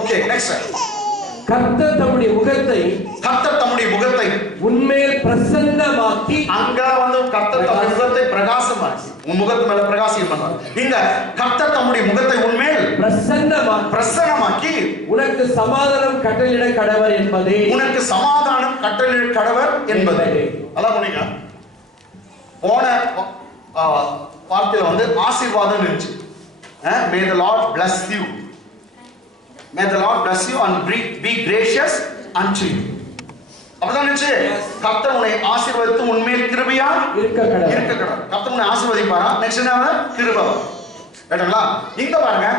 Okay, next slide. கர்த்தர் தம்முடைய முகத்தை உன்மேல் பிரசன்னமாக்கி. அங்க வந்து கர்த்தர் தம்முடைய முகத்தை பிரகாசமாக்கி உன் முகத்து மேல பிரகாசிக்க பண்ணுவார். இங்க கர்த்தர் தம்முடைய முகத்தை உன்மேல் பிரசன்னமாக்கி உனக்கு சமாதானம் கட்டளையிட கடவர் என்பதே. உனக்கு சமாதானம் கட்டளையிட கடவர் என்பதே. அதான் புரியுங்க. போன வார்த்தையில வந்து ஆசீர்வாதம் இருந்துச்சு. May the Lord bless you. May the Lord bless you and be gracious unto you. அப்பதான் இருந்துச்சு. கர்த்தர் உன்னை ஆசீர்வதித்து உன்மேல் கிருபையா இருக்க கடவர். கர்த்தர் உன்னை ஆசீர்வதிப்பாரா? நெக்ஸ்ட் என்ன? கிருபை. கேட்டீங்களா? இங்க பாருங்க.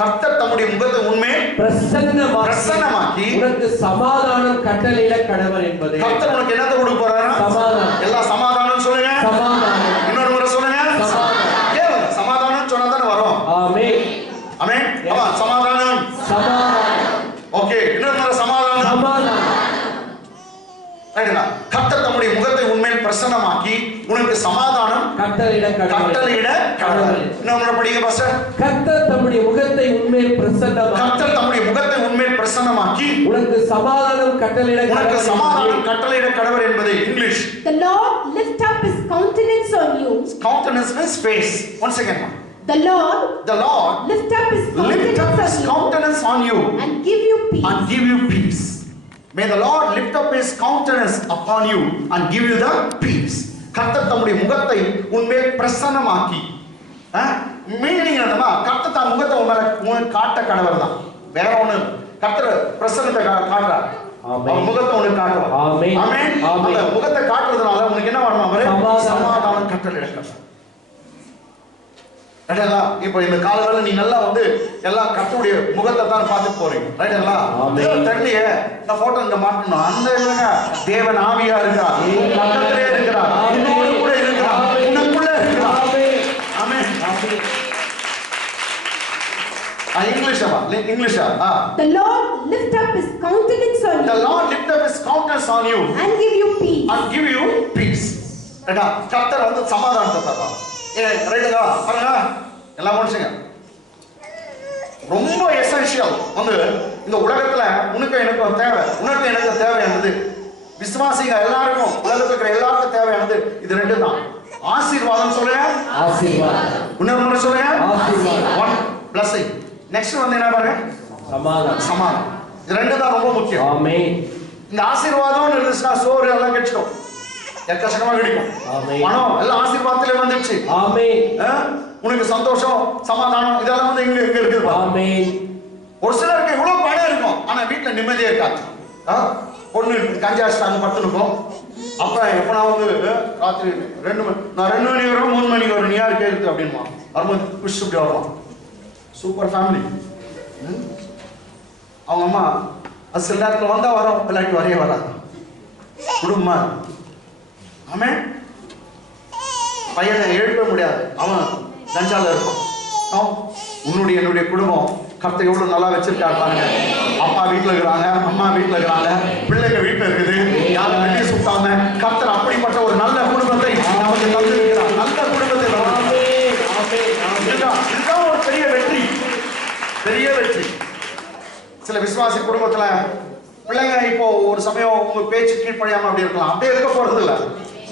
கர்த்தர் தம்முடைய முகத்தை உன்மேல் பிரசன்னமாக்கி உனக்கு சமாதானம் கட்டளையிட கடவர் என்பதே. கர்த்தர் உனக்கு என்னத்தை கொடுக்க போறாரா? சமாதானம். எல்லா சமாதானம் சொல்லுங்க. சமாதானம். இன்னொரு முறை சொல்லுங்க. சமாதானம். கேளுங்க. சமாதானம் சொன்னா தான வரும். ஆமென். ஆமென். ஆமா, சமாதானம். ஓகே, இன்னொரு முறை சமாதானம். ரைட்டா? கர்த்தர் தம்முடைய முகத்தை உன்மேல் பிரசன்னமாக்கி உனக்கு சமாதானம் கட்டளையிட கடவர். இன்னொரு முறை படிங்க பாஸ்டர். கர்த்தர் தம்முடைய முகத்தை உன்மேல் பிரசன்னமாக்கி உனக்கு சமாதானம் கட்டளையிட கடவர் என்பது English. The Lord lift up his countenance on you. Countenance means face. Once again. The Lord lift up his countenance on you and give you peace. May the Lord lift up his countenance upon you and give you the peace. கர்த்தர் தம்முடைய முகத்தை உன்மேல் பிரசன்னமாக்கி. Meaning என்னமா? கர்த்தர் தன் முகத்தை உனக்கு காட்ட கடவர் தான். வேற ஒண்ணு. கர்த்தர் பிரசன்னத்தை காட்டுறார். அவர் முகத்தை உனக்கு காட்டுவார். ஆமென். அந்த முகத்தை காட்டுறதுனால உனக்கு என்ன வரணும்? சமாதானம் கட்டளையிட கடவர். ரைட்டா? இப்போ இந்த காலவெளியில நீ நல்லா வந்து எல்லாம் கர்த்தருடைய முகத்தை தான் பார்த்து போறீங்க. ரைட்டா? தெரியலையே, இந்த போட்டோ இங்க மாட்டணும். அந்த இல்லைங்க, தேவன் ஆவியா இருக்கிறார். பக்கத்திலே இருக்கிறார். உன்னோடு கூட இருக்கிறார். உனக்குள்ள இருக்கிறார். ஆமென். இங்கிலீஷா? The Lord lift up his countenance on you. The Lord lift up his countenance on you and give you peace. ரைட்டா? கர்த்தர் வந்து சமாதானத்தை தருவார். ரைட்டுங்களா? பாருங்க எல்லாம் மனுஷங்க ரொம்ப எசென்ஷியல் வந்து இந்த உலகத்துல உனக்கு எனக்கு தேவை, உனக்கு எனக்கு தேவையானது, விசுவாசிங்க எல்லாருக்கும் உலகத்துல இருக்கிற எல்லாருக்கும் தேவையானது இது ரெண்டு தான். ஆசீர்வாதம் சொல்லுங்க. இன்னொரு முறை சொல்லுங்க. One blessing. நெக்ஸ்ட் வந்து என்ன பாருங்க? சமாதானம். இது ரெண்டு தான் ரொம்ப முக்கியம். ஆமென். இந்த ஆசீர்வாதம் இருந்துச்சுன்னா சோறு எல்லாம் கிடைச்சிடும். எக்கச்சக்கமா கிடைக்கும். பணம் எல்லாம் ஆசீர்வாதத்திலே வந்துச்சு. ஆமென். உனக்கு சந்தோஷம், சமாதானம் இதெல்லாம் வந்து இங்க இருக்குது. ஆமென். ஒரு சிலருக்கு இவ்வளவு பணம் இருக்கும், ஆனா வீட்டுல நிம்மதியா இருக்காது. பொண்ணு கஞ்சாஸ்டாங்க படுத்துனுக்கும். அப்புறம் எப்ப நான் வந்து ராத்திரி 2 மணி வரும் 3 மணிக்கு வரும், நீ யாரு கேட்குது அப்படின்மா வரும்போது புஷ் இப்படி வருவான். Super family. அவங்க அம்மா அது சில நேரத்தில் வந்தா வரோம், இல்லாட்டி வரைய வராது. குடும்பம். ஆமென். பையனை எழுப்ப முடியாது, அவன் கஞ்சால இருப்பான். என்னுடைய குடும்பம் கர்த்தர் எவ்வளவு நல்லா வச்சிருக்காரு பாருங்க. அப்பா வீட்டுல இருக்கிறாங்க, அம்மா வீட்டுல இருக்கிறாங்க, பிள்ளைங்க வீட்டுல இருக்குது, யாரும் வெளியே சுத்தாம கர்த்தர் அப்படிப்பட்ட ஒரு நல்ல குடும்பத்தை நமக்கு தந்திருக்கிறார். நல்ல குடும்பத்தை இதுதான் ஒரு பெரிய வெற்றி. சில விசுவாசி குடும்பத்துல பிள்ளைங்க இப்போ ஒரு சமயம் உங்க பேச்சு கீழ்ப்படியாம அப்படி இருக்கலாம், அப்படியே இருக்க போறது இல்ல,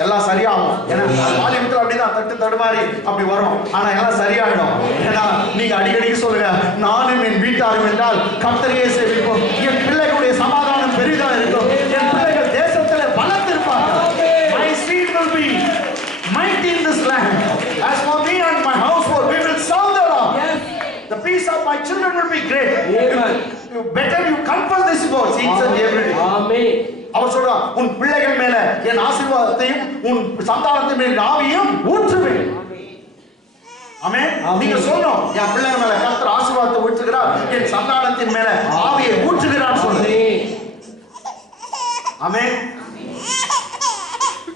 எல்லாம் சரியாகும். ஏன்னா பாலியத்தில் அப்படிதான் தட்டு தடுமாறி அப்படி வரும், ஆனா எல்லாம் சரியாயிடும். ஏன்னா நீங்க அடிக்கடிக்கு சொல்லுங்க, நானும் என் வீட்டாரும் என்றால் கர்த்தரையே சேவிப்போம். என் பிள்ளைகளுடைய சமாதானம் பெரிதா இருக்கும். என் பிள்ளைகள் தேசத்துல பலத்திருப்பார்கள். My seed will be mighty in this land. As for me and my household, we will serve the Lord. The peace of my children will be great. You better you confess this words each and every day. Amen. அவர் சொல்றார், உன் பிள்ளைகள் மேல என் ஆசீர்வாதத்தையும் உன் சந்தானத்தின் மேல் ஆவியையும் ஊற்றுவேன். ஆமென். நீங்க சொல்லணும், என் பிள்ளைகள் மேல கர்த்தர் ஆசீர்வாதத்தை ஊற்றுகிறார், என் சந்தானத்தின் மேல ஆவியை ஊற்றுகிறார் சொல்லுங்க. ஆமென்.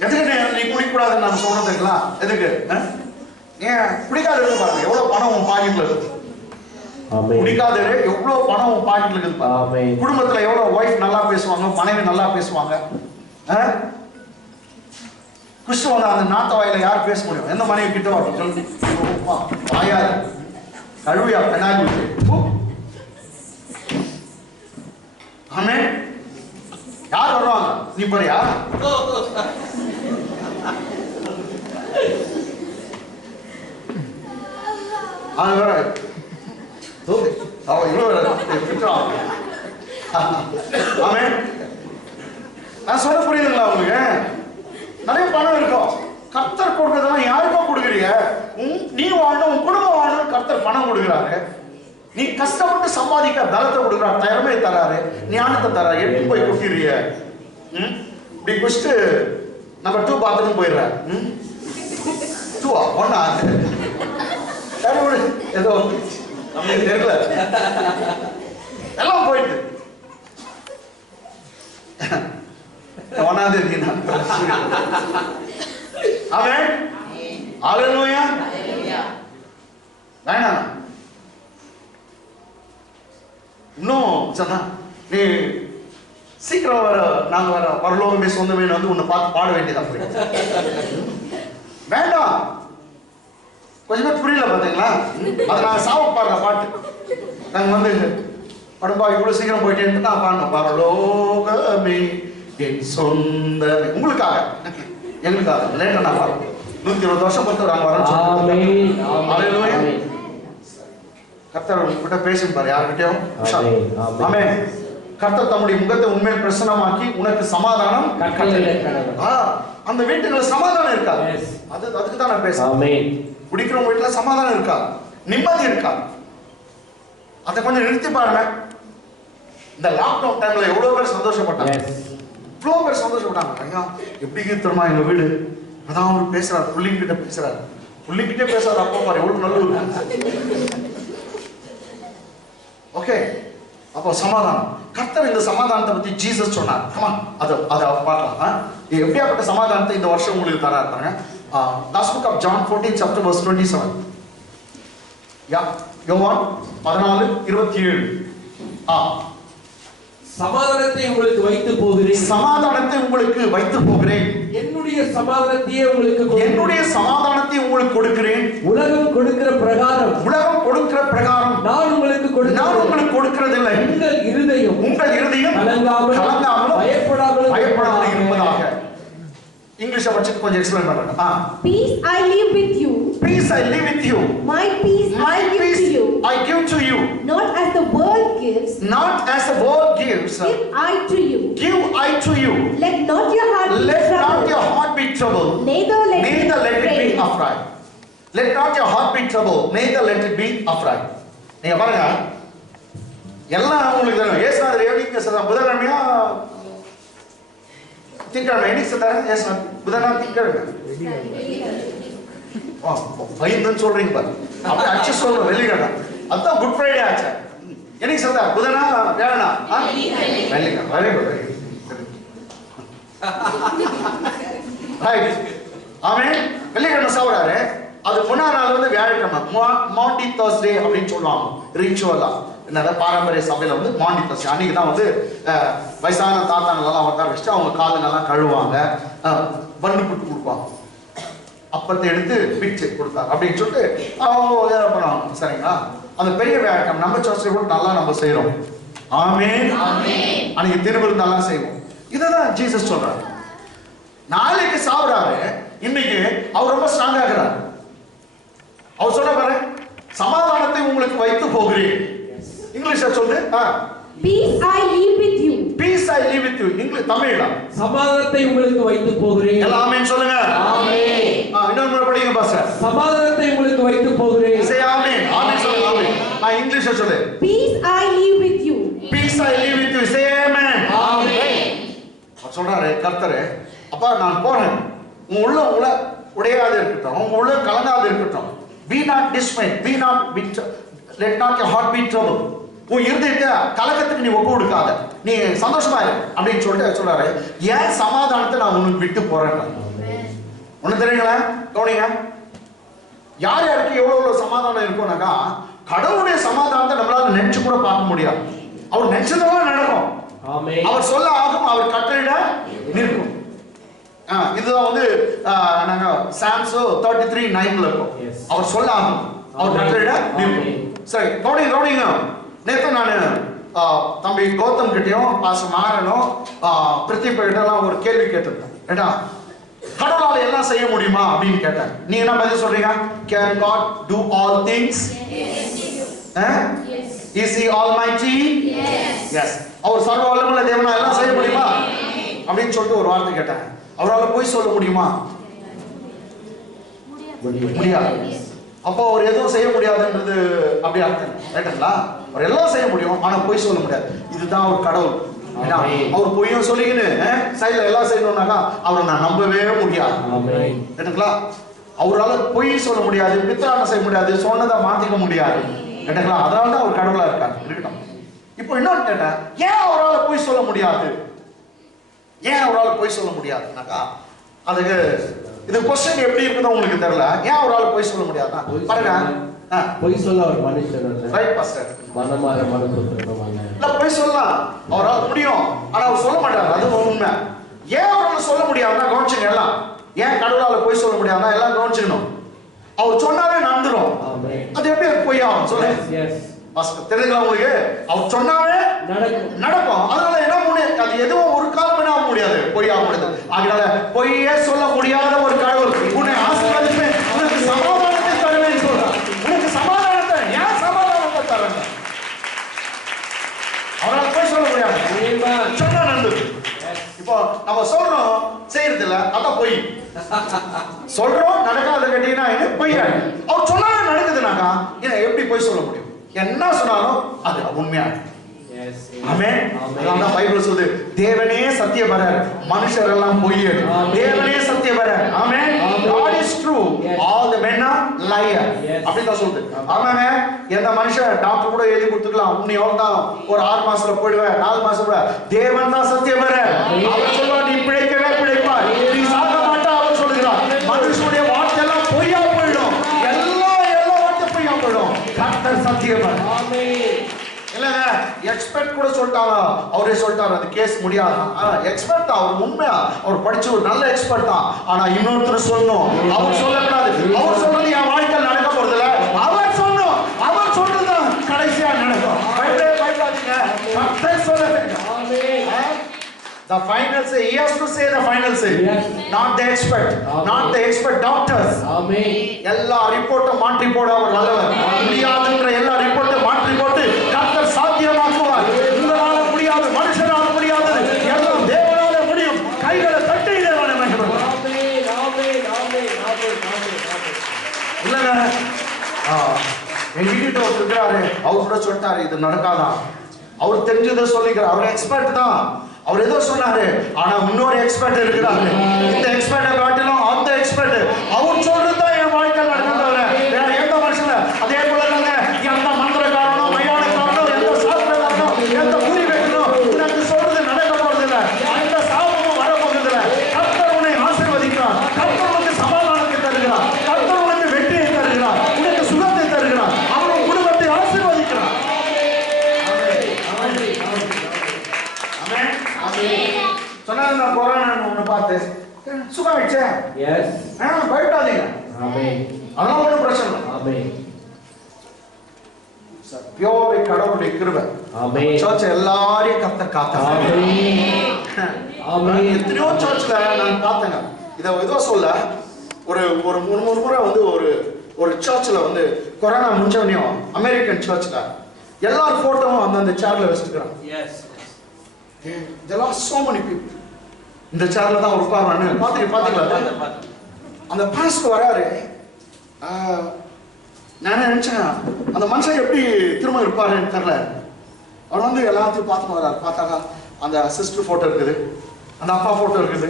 எதுக்கு நீ குடிக்கூடாதுன்னு நான் சொல்றதுங்களா? எதுக்கு? ஏன் குடிக்காது இருக்கு பாருங்க, எவ்வளவு பணம் உன் பாக்கெட்ல இருக்கு. குடிக்காத எவ்வளவு பணம் உன் பாக்கெட்ல இருக்குது. குடும்பத்துல எவ்வளவு ஒய்ஃப் நல்லா பேசுவாங்க, மனைவி நல்லா பேசுவாங்க. குஷ்டு வந்தா அந்த நாத்த வாயில யார் பேச முடியும்? எந்த மனைவி கிட்ட வரும் சொல்லு, வாயாது கழுவியா பெனாகி விட்டு. ஆமே, யார் வருவாங்க? நீ போறியா? அது வேற அவன் இவ்வளவு ஆமே, நான் சொல்ல புரியுதுங்களா உங்களுக்கு? நிறைய பணம் இருக்கும், கர்த்தர் கொடுக்கறதெல்லாம் யாருக்கோ கொடுக்குறீங்க? நீ வாழணும், உன் குடும்பம் வாழணும், கர்த்தர் பணம் கொடுக்குறாரு. நீ கஷ்டப்பட்டு சம்பாதிக்க பலத்தை கொடுக்குறாரு, திறமையை தராரு, ஞானத்தை தராரு. எப்படி போய் கொட்டிடுறிய? இப்படி குடிச்சிட்டு நம்பர் 2 பாத்ரூம் போயிடுற. 2 ஒன்னா ஏதோ நம்மளுக்கு தெரியல, எல்லாம் போயிட்டு ஒன்னாவது அவன் ஹல்லேலூயா. வேணாம் இன்னும் சொன்னா நீ சீக்கிரம் வர, நாங்க வர பரலோகமே சொந்தமே வந்து உன்னை பார்த்து பாட வேண்டியதா? வேண்டாம், கொஞ்சம் பேர் புரியல பாத்தீங்களா? அதை நான் சாவ பாடுற பாட்டு. நாங்க வந்து படம்பா இவ்வளவு சீக்கிரம் போயிட்டேன்னு நான் பாடணும். பரலோகமே என் சொந்தமே, உங்களுக்காக எங்களுக்காக லேட்டா நான் பாடுறேன். 120 வருஷம் பொறுத்து நாங்க வரோம். கர்த்தர் உங்ககிட்ட பேசிப்பாரு, யார்கிட்டயும். ஆமென். கர்த்தர் தம்முடைய முகத்தை உண்மையில் பிரசன்னமாக்கி உனக்கு சமாதானம் அந்த வீட்டுல சமாதானம் இருக்காது. அதுக்கு தான் நான் பேசுறேன். குடிக்கிறவங்க வீட்டுல சமாதானம் இருக்காது, நிம்மதி இருக்காது. அதை கொஞ்சம் நிறுத்தி பாருங்க. இந்த லாக்டவுன் டைம்ல எவ்வளவு பேர் சந்தோஷப்பட்டாங்க, எவ்வளவு பேர் சந்தோஷப்பட்டாங்க. ஐயா எப்படி தெரியுமா எங்க வீடு, அதான் அவர் பேசுறாரு, புள்ளிங்கிட்ட பேசுறாரு, புள்ளிங்கிட்டே பேசுறாரு. அப்போ பாரு எவ்வளவு நல்ல. ஓகே, அப்போ சமாதானம். கர்த்தர் இந்த சமாதானத்தை பத்தி ஜீசஸ் சொன்னார். அதை பார்க்கலாம். எப்படியாப்பட்ட சமாதானத்தை இந்த வருஷம் உங்களுக்கு தராரு பாருங்க. Gospel of John 14 chapter verse 27. யோவான் 14:27. சமாதானத்தை உங்களுக்கு வைத்து போகிறேன், சமாதானத்தை உங்களுக்கு வைத்து போகிறேன், என்னுடைய சமாதானத்தையே உங்களுக்கு என்னுடைய சமாதானத்தை உங்களுக்கு கொடுக்கிறேன். உலகம் கொடுக்கிற பிரகாரம், உலகம் கொடுக்கிற பிரகாரம் நான் உங்களுக்கு கொடுக்கிறதில்லை. உங்கள் இருதயம் கலங்காமலும் பயப்படாமலும் இருப்பதாக. இங்கிலீஷை வச்சு கொஞ்சம் எக்ஸ்பிளைன் பண்றேன். Peace I leave with you. Peace I leave with you. My peace I give to you. I give to you. Not as the world gives. Not as the world gives. Give I to you. Give I to you. Let not your heart be troubled. Let not your heart be troubled. Neither let it be afraid. Let not your heart be troubled. Neither let it be afraid. நீங்க பாருங்க, எல்லாம் உங்களுக்கு தெரியும். ஏசுநாதர் எப்படி சொல்றாங்க? புதன்கிழமையா திங்கக்கிழமை என்னைக்கு சொல்றாரு? ஏசுநாதர் புதன்கிழமை திங்கக்கிழமை பயந்துன்னு சொல்றீங்க பாரு. அப்படி அச்சு சொல்ற வெள்ளிக்கிழமை, அதுதான் குட் ஃப்ரைடே ஆச்சு. என்னைக்கு சொல்றாரு? புதனா வியாழனா? வெள்ளிக்கிழமை. Very good, very good. Right. Amen. வெள்ளிக்கிழமை சாப்பிடுறாரு. அது முன்னாள் நாள் வந்து வியாழக்கிழமை, மாண்டி தர்ஸ்டே அப்படின்னு சொல்லுவாங்க. ரிச்சுவலா என்னதான் பாரம்பரிய சபையில வந்து மாண்டி தர்ஸ்டே அன்னைக்கு தான் வந்து வயசான தாத்தாங்களெல்லாம் உட்கார வச்சுட்டு அவங்க காலங்கள்லாம் கழுவாங்க, பண்டு புட்டு கொடுப்பாங்க, அப்பத்தை எடுத்து பிச்சு கொடுத்தாங்க அப்படின்னு சொல்லிட்டு அவங்க பண்ணுவாங்க. சரிங்களா? அந்த பெரிய வியாழக்கிழமை நம்ம சர்ச்சில் கூட நல்லா நம்ம செய்யறோம். ஆமென். அன்னைக்கு திருவிருந்தெல்லாம் செய்வோம். இதான் ஜீசஸ் சொல்றாரு. நாளைக்கு சாப்பிடாரு, இன்னைக்கு அவர் ரொம்ப ஸ்ட்ராங் ஆகிறார். அவர் சொல்ல பாரு, சமாதானத்தை உங்களுக்கு வைத்து போகிறேன். இங்கிலீஷ்ல சொல்லு. Peace I leave with you. Peace I leave with you. English தமிழ்ல சமாதானத்தை உங்களுக்கு வைத்து போகிறேன். எல்லாம் ஆமென் சொல்லுங்க. ஆமென். இன்னொரு முறை படிங்க பாஸ்டர். சமாதானத்தை உங்களுக்கு வைத்து போகிறேன். say ஆமென். ஆமென் சொல்லுங்க. ஆமென். இங்கிலீஷ்ல சொல்லு. Peace I leave with you. Peace I leave with you. say amen. ஆமென். அவர் சொல்றாரு கர்த்தரே, அப்பா நான் போறேன், உன் உள்ள உடையாத இருக்கட்டும், உன் உள்ள கலங்காத இருக்கட்டும். Be not dismayed, be not bitter, let not your heart be troubled. உன் இருதயத்தை கலக்கத்துக்கு நீ ஒப்பு கொடுக்காத, நீ சந்தோஷமா இரு அப்படின்னு சொல்லிட்டு சொல்றாரு. ஏன் சமாதானத்தை நான் உனக்கு விட்டு போறேன். ஒண்ணு தெரியுங்களா? கவனிங்க, யார் யாருக்கு எவ்வளவு சமாதானம் இருக்கும்னாக்கா, கடவுளுடைய சமாதானத்தை நம்மளால நினைச்சு கூட பார்க்க முடியாது. அவர் நினைச்சதெல்லாம் நடக்கும், அவர் சொல்ல ஆகும், அவர் கட்டளையிட நிற்கும். இதுதான் வந்து நாங்க சாம்ஸ் 33:9 இருக்கும். அவர் சொல்ல ஆகும், அவர் கட்டளையிட நிற்கும். சரி, கவனிங்க. நேத்து நான் தம்பி கௌதம் கிட்டையும் பாச மாறனும் பிரதீப் கிட்டலாம் ஒரு கேள்வி கேட்டிருந்தேன். ஏடா கடவுளால எல்லாம் செய்ய முடியுமா அப்படின்னு கேட்டேன். நீ என்ன பதில் சொல்றீங்க? Can God do all things? Is he almighty? Yes. அவர் சர்வ வல்லமையுள்ள தேவனா எல்லாம் செய்ய முடியுமா அப்படின்னு சொல்லிட்டு ஒரு வார்த்தை கேட்டேன். அவரால் போய் சொல்ல முடியுமா? முடியாது. அப்போ அவர் எதுவும் செய்ய முடியாதுன்றது அப்படி அர்த்தம் ரைட்டுங்களா? அவர் எல்லாம் செய்ய முடியும், ஆனா போய் சொல்ல முடியாது. இதுதான் ஒரு கடவுள். அவர் பொய்யும் சொல்லிக்கின்னு சைட்ல எல்லாம் செய்யணும்னாக்கா அவரை நான் நம்பவே முடியாது. ரைட்டுங்களா? அவரால் பொய் சொல்ல முடியாது, பித்ரான செய்ய முடியாது, சொன்னதை மாத்திக்க முடியாது. ரைட்டுங்களா? அதனால தான் அவர் கடவுளா இருக்காரு. இருக்கட்டும். இப்போ இன்னொன்னு கேட்டேன், ஏன் அவரால் பொய் சொல்ல முடியாது? ஏன் அவரால் பொய் சொல்ல முடியாதுனாக்கா அதுக்கு இது क्वेश्चन எப்படி இருக்குதோ உங்களுக்கு தெரியல. ஏன் அவரால் பொய் சொல்ல முடியாதுனா பாருங்க, பொய் சொல்ல அவர் மனுஷன் அல்ல. Right pastor. மனமார மனசுத்தரமான இல்ல, பொய் சொல்லலாம், அவரால் முடியும், ஆனா அவர் சொல்ல மாட்டார். அது உண்மை. ஏன் அவரால் சொல்ல முடியாதுன்னா கவனிச்சுங்க எல்லாம். ஏன் கடவுளால பொய் சொல்ல முடியாதுன்னா எல்லாம் கவனிச்சுக்கணும். அவர் சொன்னாவே நடந்துரும். அது எப்படி பொய் ஆகும் சொல்லுங்க? பாஸ்டர் தெரியுங்களா உங்களுக்கு? அவர் சொன்னாவே நடக்கும். அதனால என்ன முடியாது, அது எதுவும் ஒரு காலம் என்ன ஆக முடியாது, பொய் ஆக முடியாது. அதனால பொய்யே சொல்ல முடியாத ஒரு கடவுள் உன்னை ஆசீர்வதிப்பேன், உனக்கு சமாதானத்தை தருவேன் சொல்றார். உனக்கு சமாதானத்தை, ஏன் சமாதானத்தை தரேன்? அவரால் பொய் சொல்ல முடியாது, சொன்னா நடந்தது. இப்போ நம்ம சொல்றோம் செய்யறது இல்ல, அதான் பொய். சொல்றோம் நடக்காத கேட்டீங்கன்னா பொய். அவர் சொன்னாலே நடக்குதுனாக்கா எப்படி பொய் சொல்ல முடியும்? என்ன சொன்னாலும் அது உண்மையா. ஆமென். அதான் பைபிள் சொல்லுது, தேவனே சத்தியபரர், மனுஷர் எல்லாம் பொய்யர். தேவனே சத்தியபரர். ஆமென். God is true, all the men are liar. அப்படி தான் சொல்லுது. ஆமாங்க. எந்த மனுஷன் டாக்டர் கூட எழுதி கொடுத்துக்கலாம், உன்னை எவ்வளவுதான் ஒரு 6 மாசத்துல போயிடுவேன், 4 மாசம் கூட. தேவன் தான் சத்தியபரர். அவர் சொல்வார், நீ பிழைக்கவே பிழைப்பாய், நீ சாக மாட்டா அவர் சொல்லுகிறார். மனுஷனுடைய வார்த்தை எல்லாம் பொய்யா போயிடும், எல்லா வார்த்தை பொய்யா போயிடும். கர்த்தர் சத்தியபரர். ஆமென். இல்லங்க, எக்ஸ்பர்ட் கூட சொல்லிட்டாங்க, அவரே சொல்லிட்டாரு அது கேஸ் முடியாது. எக்ஸ்பர்ட் தான், அவர் உண்மையா அவர் படிச்ச ஒரு நல்ல எக்ஸ்பர்ட் தான். ஆனா இன்னொருத்தர் சொல்லணும், அவர் சொல்லக்கூடாது. அவர் சொல்றது என் வாழ்க்கையில் நடக்க போறது இல்ல, அவர் சொல்லணும். அவர் சொல்றது கடைசியா நடக்கும். பயப்படாதீங்க, கர்த்தர் சொல்ல வேண்டும். The final say, he has to say the final say. Not the expert, not the expert doctors. Amen. எல்லா ரிப்போர்ட்டும் மாற்றி போட அவர் நல்லவர். முடியாதுன்ற எல்லா ரிப்போர்ட்டும் மாற்றி போட்டு கர்த்தர் சாத்தியமாக்குவார். உங்களால முடியாது, மனுஷனால முடியாது, எல்லாம் தேவனால முடியும். கைகளை தட்டி தேவனை மகிமைப்படுத்தும். ஆமென். ஆமென். ஆமென். ஆமென். இல்லங்க, எங்க வீட்டுல ஒரு இருக்கிறாரு, அவர் கூட சொல்லிட்டாரு இது நடக்காதான். அவர் தெரிஞ்சதை சொல்லிக்கிறார். அவர் எக்ஸ்பர்ட் தான், அவர் ஏதோ சொன்னாரு. ஆனா இன்னொரு எக்ஸ்பர்ட் இருக்கிறாரு. இந்த எக்ஸ்பர்ட்டை காட்டிலும் அந்த எக்ஸ்பர்ட் அவர் சொல்றதுதான் என் வாழ்க்கையில் நடக்கிறத வேற எந்த மனுஷன். அதே போல தாங்க, எந்த மந்திரக்காரனோ மையானக்காரனோ எந்த சாஸ்திரக்காரனோ எந்த குறி வைக்கணும் உனக்கு சொல்றது நடக்க போறது இல்லை, அந்த சாபமும் வரப்போகிறது இல்லை. கர்த்தர் உன்னை ஆசீர்வதிக்கிறார், கர்த்தர் உனக்கு சமாதானத்தை தருகிறார், கர்த்தர் உனக்கு வெற்றியை தருகிறார், உனக்கு சுகத்தை தருகிறார், அவர் குடும்பத்தை ஆசீர்வதிக்கிறார். சொன்னா நான் கொரோனா ஒண்ணு பார்த்து சுகமாயிடுச்சே. பயப்படாதீங்க. அதெல்லாம் ஒன்றும் பிரச்சனை இல்லை. பியோரை கடவுளுடைய கிருபை சர்ச் எல்லாரையும் கர்த்தர் காத்தார். எத்தனையோ சர்ச்ல நான் பார்த்தேங்க. இதை ஏதோ சொல்ல ஒரு 3 முறை வந்து ஒரு சர்ச்ல வந்து கொரோனா முடிஞ்சவனையும் அமெரிக்கன் சர்ச்ல எல்லாரும் போட்டோவும் அந்த சேர்ல வச்சுக்கிறாங்க. இதெல்லாம் so many people இந்த சேர்ல தான் உட்கார்றாங்க. பாத்தீங்களா? அந்த பாஸ்டர் வராரு. நான் நினைச்சேன் அந்த மனுஷன் எப்படி திரும்ப இருப்பாருன்னு தெரியல. அவர் வந்து எல்லாத்தையும் பார்த்துட்டு வர்றாரு. பார்த்தாக்கா அந்த சிஸ்டர் போட்டோ இருக்குது, அந்த அப்பா போட்டோ இருக்குது,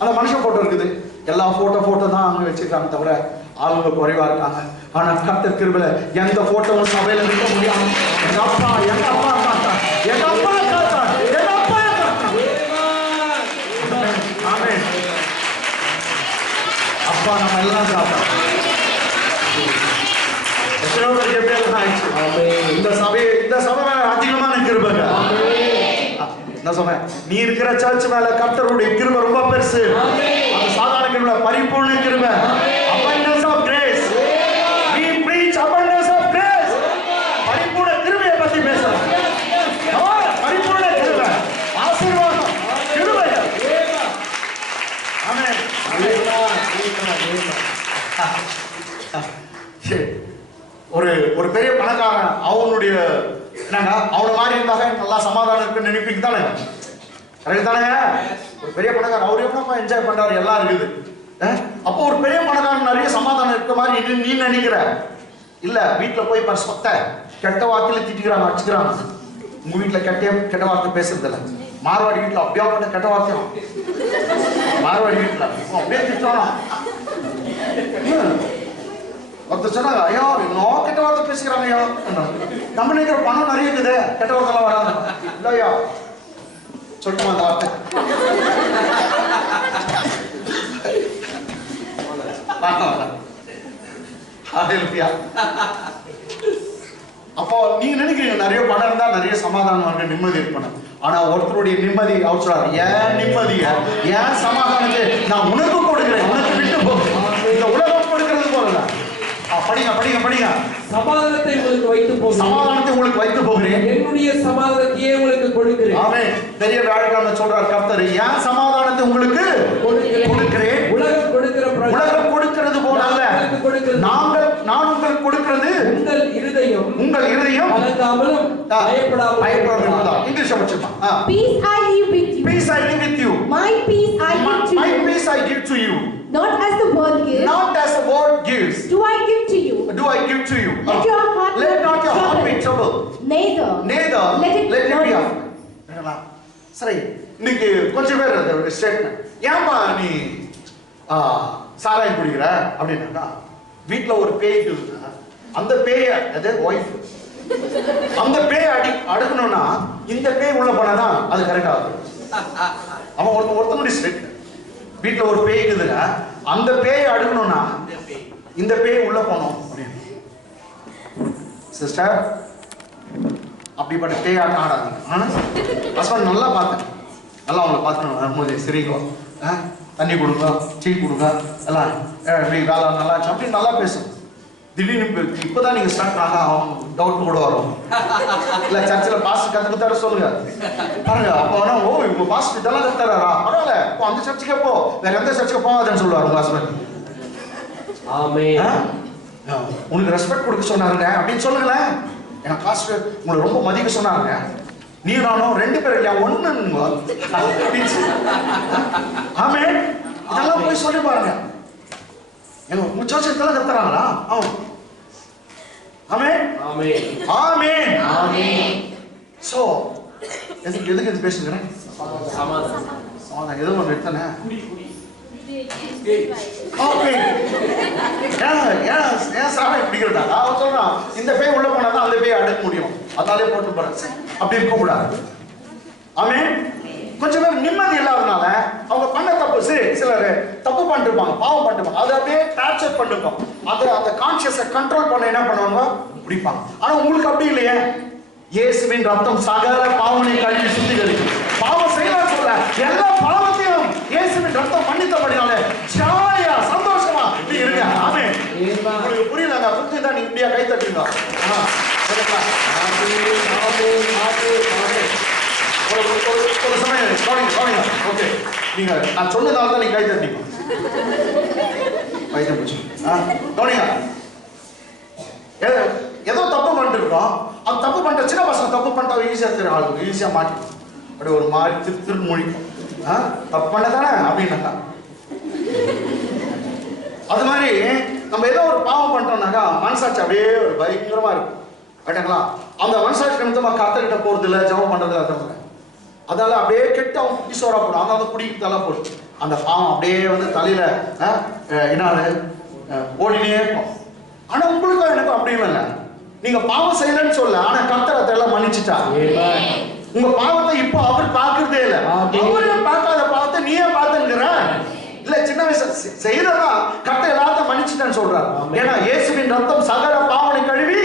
அந்த மனுஷன் போட்டோ இருக்குது. எல்லா போட்டோ தான் அங்கே வச்சிருக்காங்க, தவிர ஆளுங்க குறைவா இருக்காங்க. ஆனா கர்த்தர் கிருபையில எந்த போட்டோவும் சபையில நிற்க முடியாது. எங்க அப்பா காத்தா, எங்க அப்பா காத்தா. ஆமென். அப்பா நம்ம எல்லாம் காத்தா. எத்தனை பேருக்கு எப்படி எல்லாம் ஆயிடுச்சு. இந்த சபை மேல அதிகமான கிருபைங்க. என்ன சொன்னேன், நீ இருக்கிற சர்ச் மேல கர்த்தருடைய கிருபை ரொம்ப பெருசு. அது சாதாரண உள்ள பரிபூர்ண கிருபை. abundance of grace. we preach abundance of grace. பரிபூர்ண கிருபையை பத்தி பேசுறோம். பரிபூர்ண கிருபை, ஆசீர்வாதம், கிருபை. ஆமென். ஒரு பெரிய பணக்காரன், அவனுடைய என்னங்க அவன மாதிரி இருந்தாங்க நல்லா சமாதானம் இருக்குன்னு நினைப்பீங்க தானே? கரெக்ட் தானே? ஒரு பெரிய பணக்காரன் அவர் எப்படிப்பா என்ஜாய் பண்றாரு, எல்லாம் இருக்குது. அப்போ ஒரு பெரிய பணக்காரன் நிறைய சமாதானம் இருக்க மாதிரி நீ நினைக்கிற இல்ல. வீட்டுல போய் பாரு, சொத்த கெட்ட வார்த்தையில திட்டிக்கிறாங்க, அடிச்சுக்கிறாங்க. உங்க வீட்டுல கெட்ட வார்த்தை பேசுறது இல்ல. மார்வாடி வீட்டுல அப்படியே பண்ண கெட்ட வார்த்தையும், மார்வாடி வீட்டுல அப்படியே திட்டுறானா. ஒருத்தர் சொன்னாங்க, ஐயோ இன்னும் கெட்ட வார்த்தை பேசுகிறாங்க ஐயா. நம்ம நினைக்கிற பணம் நிறைய இருக்குது, கெட்ட வார்த்தைலாம் வராது இல்லையா? சொல்லிட்டு அந்த வார்த்தை அப்போ நீங்க நினைக்கிறீங்க நிறைய பணம் இருந்தா நிறைய சமாதானம் நிம்மதி இருக்கணும். ஆனா ஒருத்தருடைய நிம்மதி அவர் சொல்றாரு, ஏன் நிம்மதிய ஏன் சமாதானத்தை நான் உனக்கு கொடுக்கிறேன், உனக்கு விட்டு போகிறேன். இந்த உலகம் கொடுக்கிறது போல. படிங்க படிங்க படிங்க. சமாதானத்தை உங்களுக்கு வைத்து போகிறேன், சமாதானத்தை உங்களுக்கு வைத்து போகிறேன், என்னுடைய சமாதானத்தையே உங்களுக்கு கொடுக்கிறேன். ஆமென். பெரிய வேலைக்காரன் சொல்றார் கர்த்தர், ஏன் சமாதானத்தை உங்களுக்கு கொடுக்கிறேன். உலகம் கொடுக்கிறது போல அல்ல, நான் உங்களுக்கு கொடுக்கிறது உங்கள் இருதயம் கலங்காமலும் பயப்படாமலும். English படிச்சுமா. Peace I leave with you. Peace I leave with you. My peace I give to you. My peace I give to you. Not as the world gives. Not as the world gives. Do I give to you. Do I give to you. Let your heart not your heart be troubled. Neither let it be afraid. சரி, இன்னைக்கு கொஞ்சம் பேர் statement, ஏன்பா நீ சாராயம் குடிக்கிற அப்படின்னாக்கா, வீட்டுல ஒரு பேய் இருக்குதுன்னா அந்த பேய அது ஒய்ஃப், அந்த பேய் அடுக்கணும்னா இந்த பேய் உள்ள போனாதான் அது கரெக்டா இருக்கும். அவன் ஒருத்தனுடைய ஸ்டேட், வீட்டுல ஒரு பேய் இருக்குதுன்னா அந்த பேயை அடுக்கணும்னா இந்த பேய் உள்ள போனோம் அப்படின்னு. சிஸ்டர் அப்படிப்பட்ட பேய் ஆட்டம் ஆடாதீங்க. ஹஸ்பண்ட் நல்லா பார்த்தேன், நல்லா அவங்களை பார்த்து வரும்போது சரிங்கோ, தண்ணி கொடுங்க, டீ கொடுங்க, எல்லாம் இப்படி வேலை நல்லா அப்படின்னு நல்லா பேசும். திடீர்னு இப்போதான் நீங்க ஸ்டார்ட் ஆக டவுட் கூட வரும். இல்ல சர்ச்சில் பாஸ்டர் கத்துக்கிட்டாரு சொல்லுங்க பாருங்க. அப்போ வேணா ஓ இவங்க பாஸ்டர் இதெல்லாம் கத்துறாரா, பரவாயில்ல இப்போ அந்த சர்ச்சுக்கே போ, வேற எந்த சர்ச்சுக்கு போகாதுன்னு சொல்லுவாரு உங்க ஹஸ்பண்ட். உனக்கு ரெஸ்பெக்ட் கொடுக்க சொன்னாருங்க அப்படின்னு சொல்லுங்களேன். என் பாஸ்டர் உங்களை ரொம்ப மதிக்க சொன்னாருங்க, நீ நானும் 2 பேர் இல்லையா ஒண்ணுங்க. ஆமே, இதெல்லாம் போய் சொல்லி பாருங்க. எங்க உங்க சர்ச்சில் இதெல்லாம் கத்துறாங்களா? ஆமென் ஆமென் ஆமென். சோ எதுக்கு இது பேசுகிறேன்? சமாதானம் ஏதோ ஒன்று எடுத்தானே. ஏன் சாராயம் பிடிக்கிறதா? அவன் சொல்றான் இந்த பேய் உள்ள போனாதான் அந்த பேய் அடுக்க முடியும், அதாலே போட்டு போறேன். அப்படி இருக்க கூடாது. ஆமென். கொஞ்சம் பேர் நிம்மதி இல்லாதனால அவங்க பண்ண தப்பு, சிலர் தப்பு பண்ணிருப்பாங்க, பாவம் பண்ணிருப்பாங்க, அதை அப்படியே டார்ச்சர் பண்ணிருப்பாங்க. அந்த கான்சியஸை கண்ட்ரோல் பண்ண என்ன பண்ணுவாங்க, பிடிப்பாங்க. ஆனா உங்களுக்கு அப்படி இல்லையே. இயேசுவின் ரத்தம் சகல பாவனை கழுவி சுத்திகரிக்கும். பாவம் செய்யலாம் சொல்ல, எல்லா பாவத்தையும் இயேசுவின் ரத்தம் மன்னித்தபடினால ஜாலியா சந்தோஷமா இப்படி இருங்க. ஆமென். உங்களுக்கு புரியலங்க, புரிஞ்சுதான் நீங்க இப்படியா கை தட்டுங்க. ஒரு சமயம் கவனிங்க. ஓகே, நீங்க நான் சொன்னதால தான் நீங்க கை தட்டிங்க. வைத்தியம் பிடிச்சி கவனிங்க. ஏதோ தப்பு பண்ணிட்டு இருக்கோம், அது தப்பு பண்ணிட்ட சின்ன பசங்க தப்பு பண்ணிட்டா ஈஸியா தெரியும், ஆளுக்கு ஈஸியா மாட்டி அப்படியே ஒரு மாதிரி திரு மொழிக்கும். தப்பு பண்ணதானே அப்படின்னாக்கா. அது மாதிரி நம்ம ஏதோ ஒரு பாவம் பண்ணிட்டோம்னாக்கா மனசாட்சி அப்படியே ஒரு பயங்கரமா இருக்கும். கேட்டாங்களா? அந்த மனசாட்சி நிமித்தமா கர்த்தர்கிட்ட போறது இல்லை, ஜெபம் பண்றது இல்லை. அதால அப்படியே கெட்டு அவங்க குட்டி சோறா போடும், அதாவது குடிக்கிறதெல்லாம் போடும். அந்த பாவம் அப்படியே வந்து தலையில என்ன ஓடினே இருக்கும். ஆனா உங்களுக்கு எனக்கு அப்படி இல்லைங்க. நீங்க பாவம் செய்யலன்னு சொல்ல, ஆனா கர்த்தர் அதெல்லாம் மன்னிச்சுட்டா. உங்க பாவத்தை இப்போ அவர் பார்க்கறதே இல்லை. அவரே பார்க்காத பாவத்தை நீயே பார்த்துங்கிற இல்ல. சின்ன வயசு செய்யறதா கர்த்தர் எல்லாத்தையும் மன்னிச்சுட்டான்னு சொல்றாரு. ஏன்னா இயேசுவின் ரத்தம் சகல பாவனை கழுவி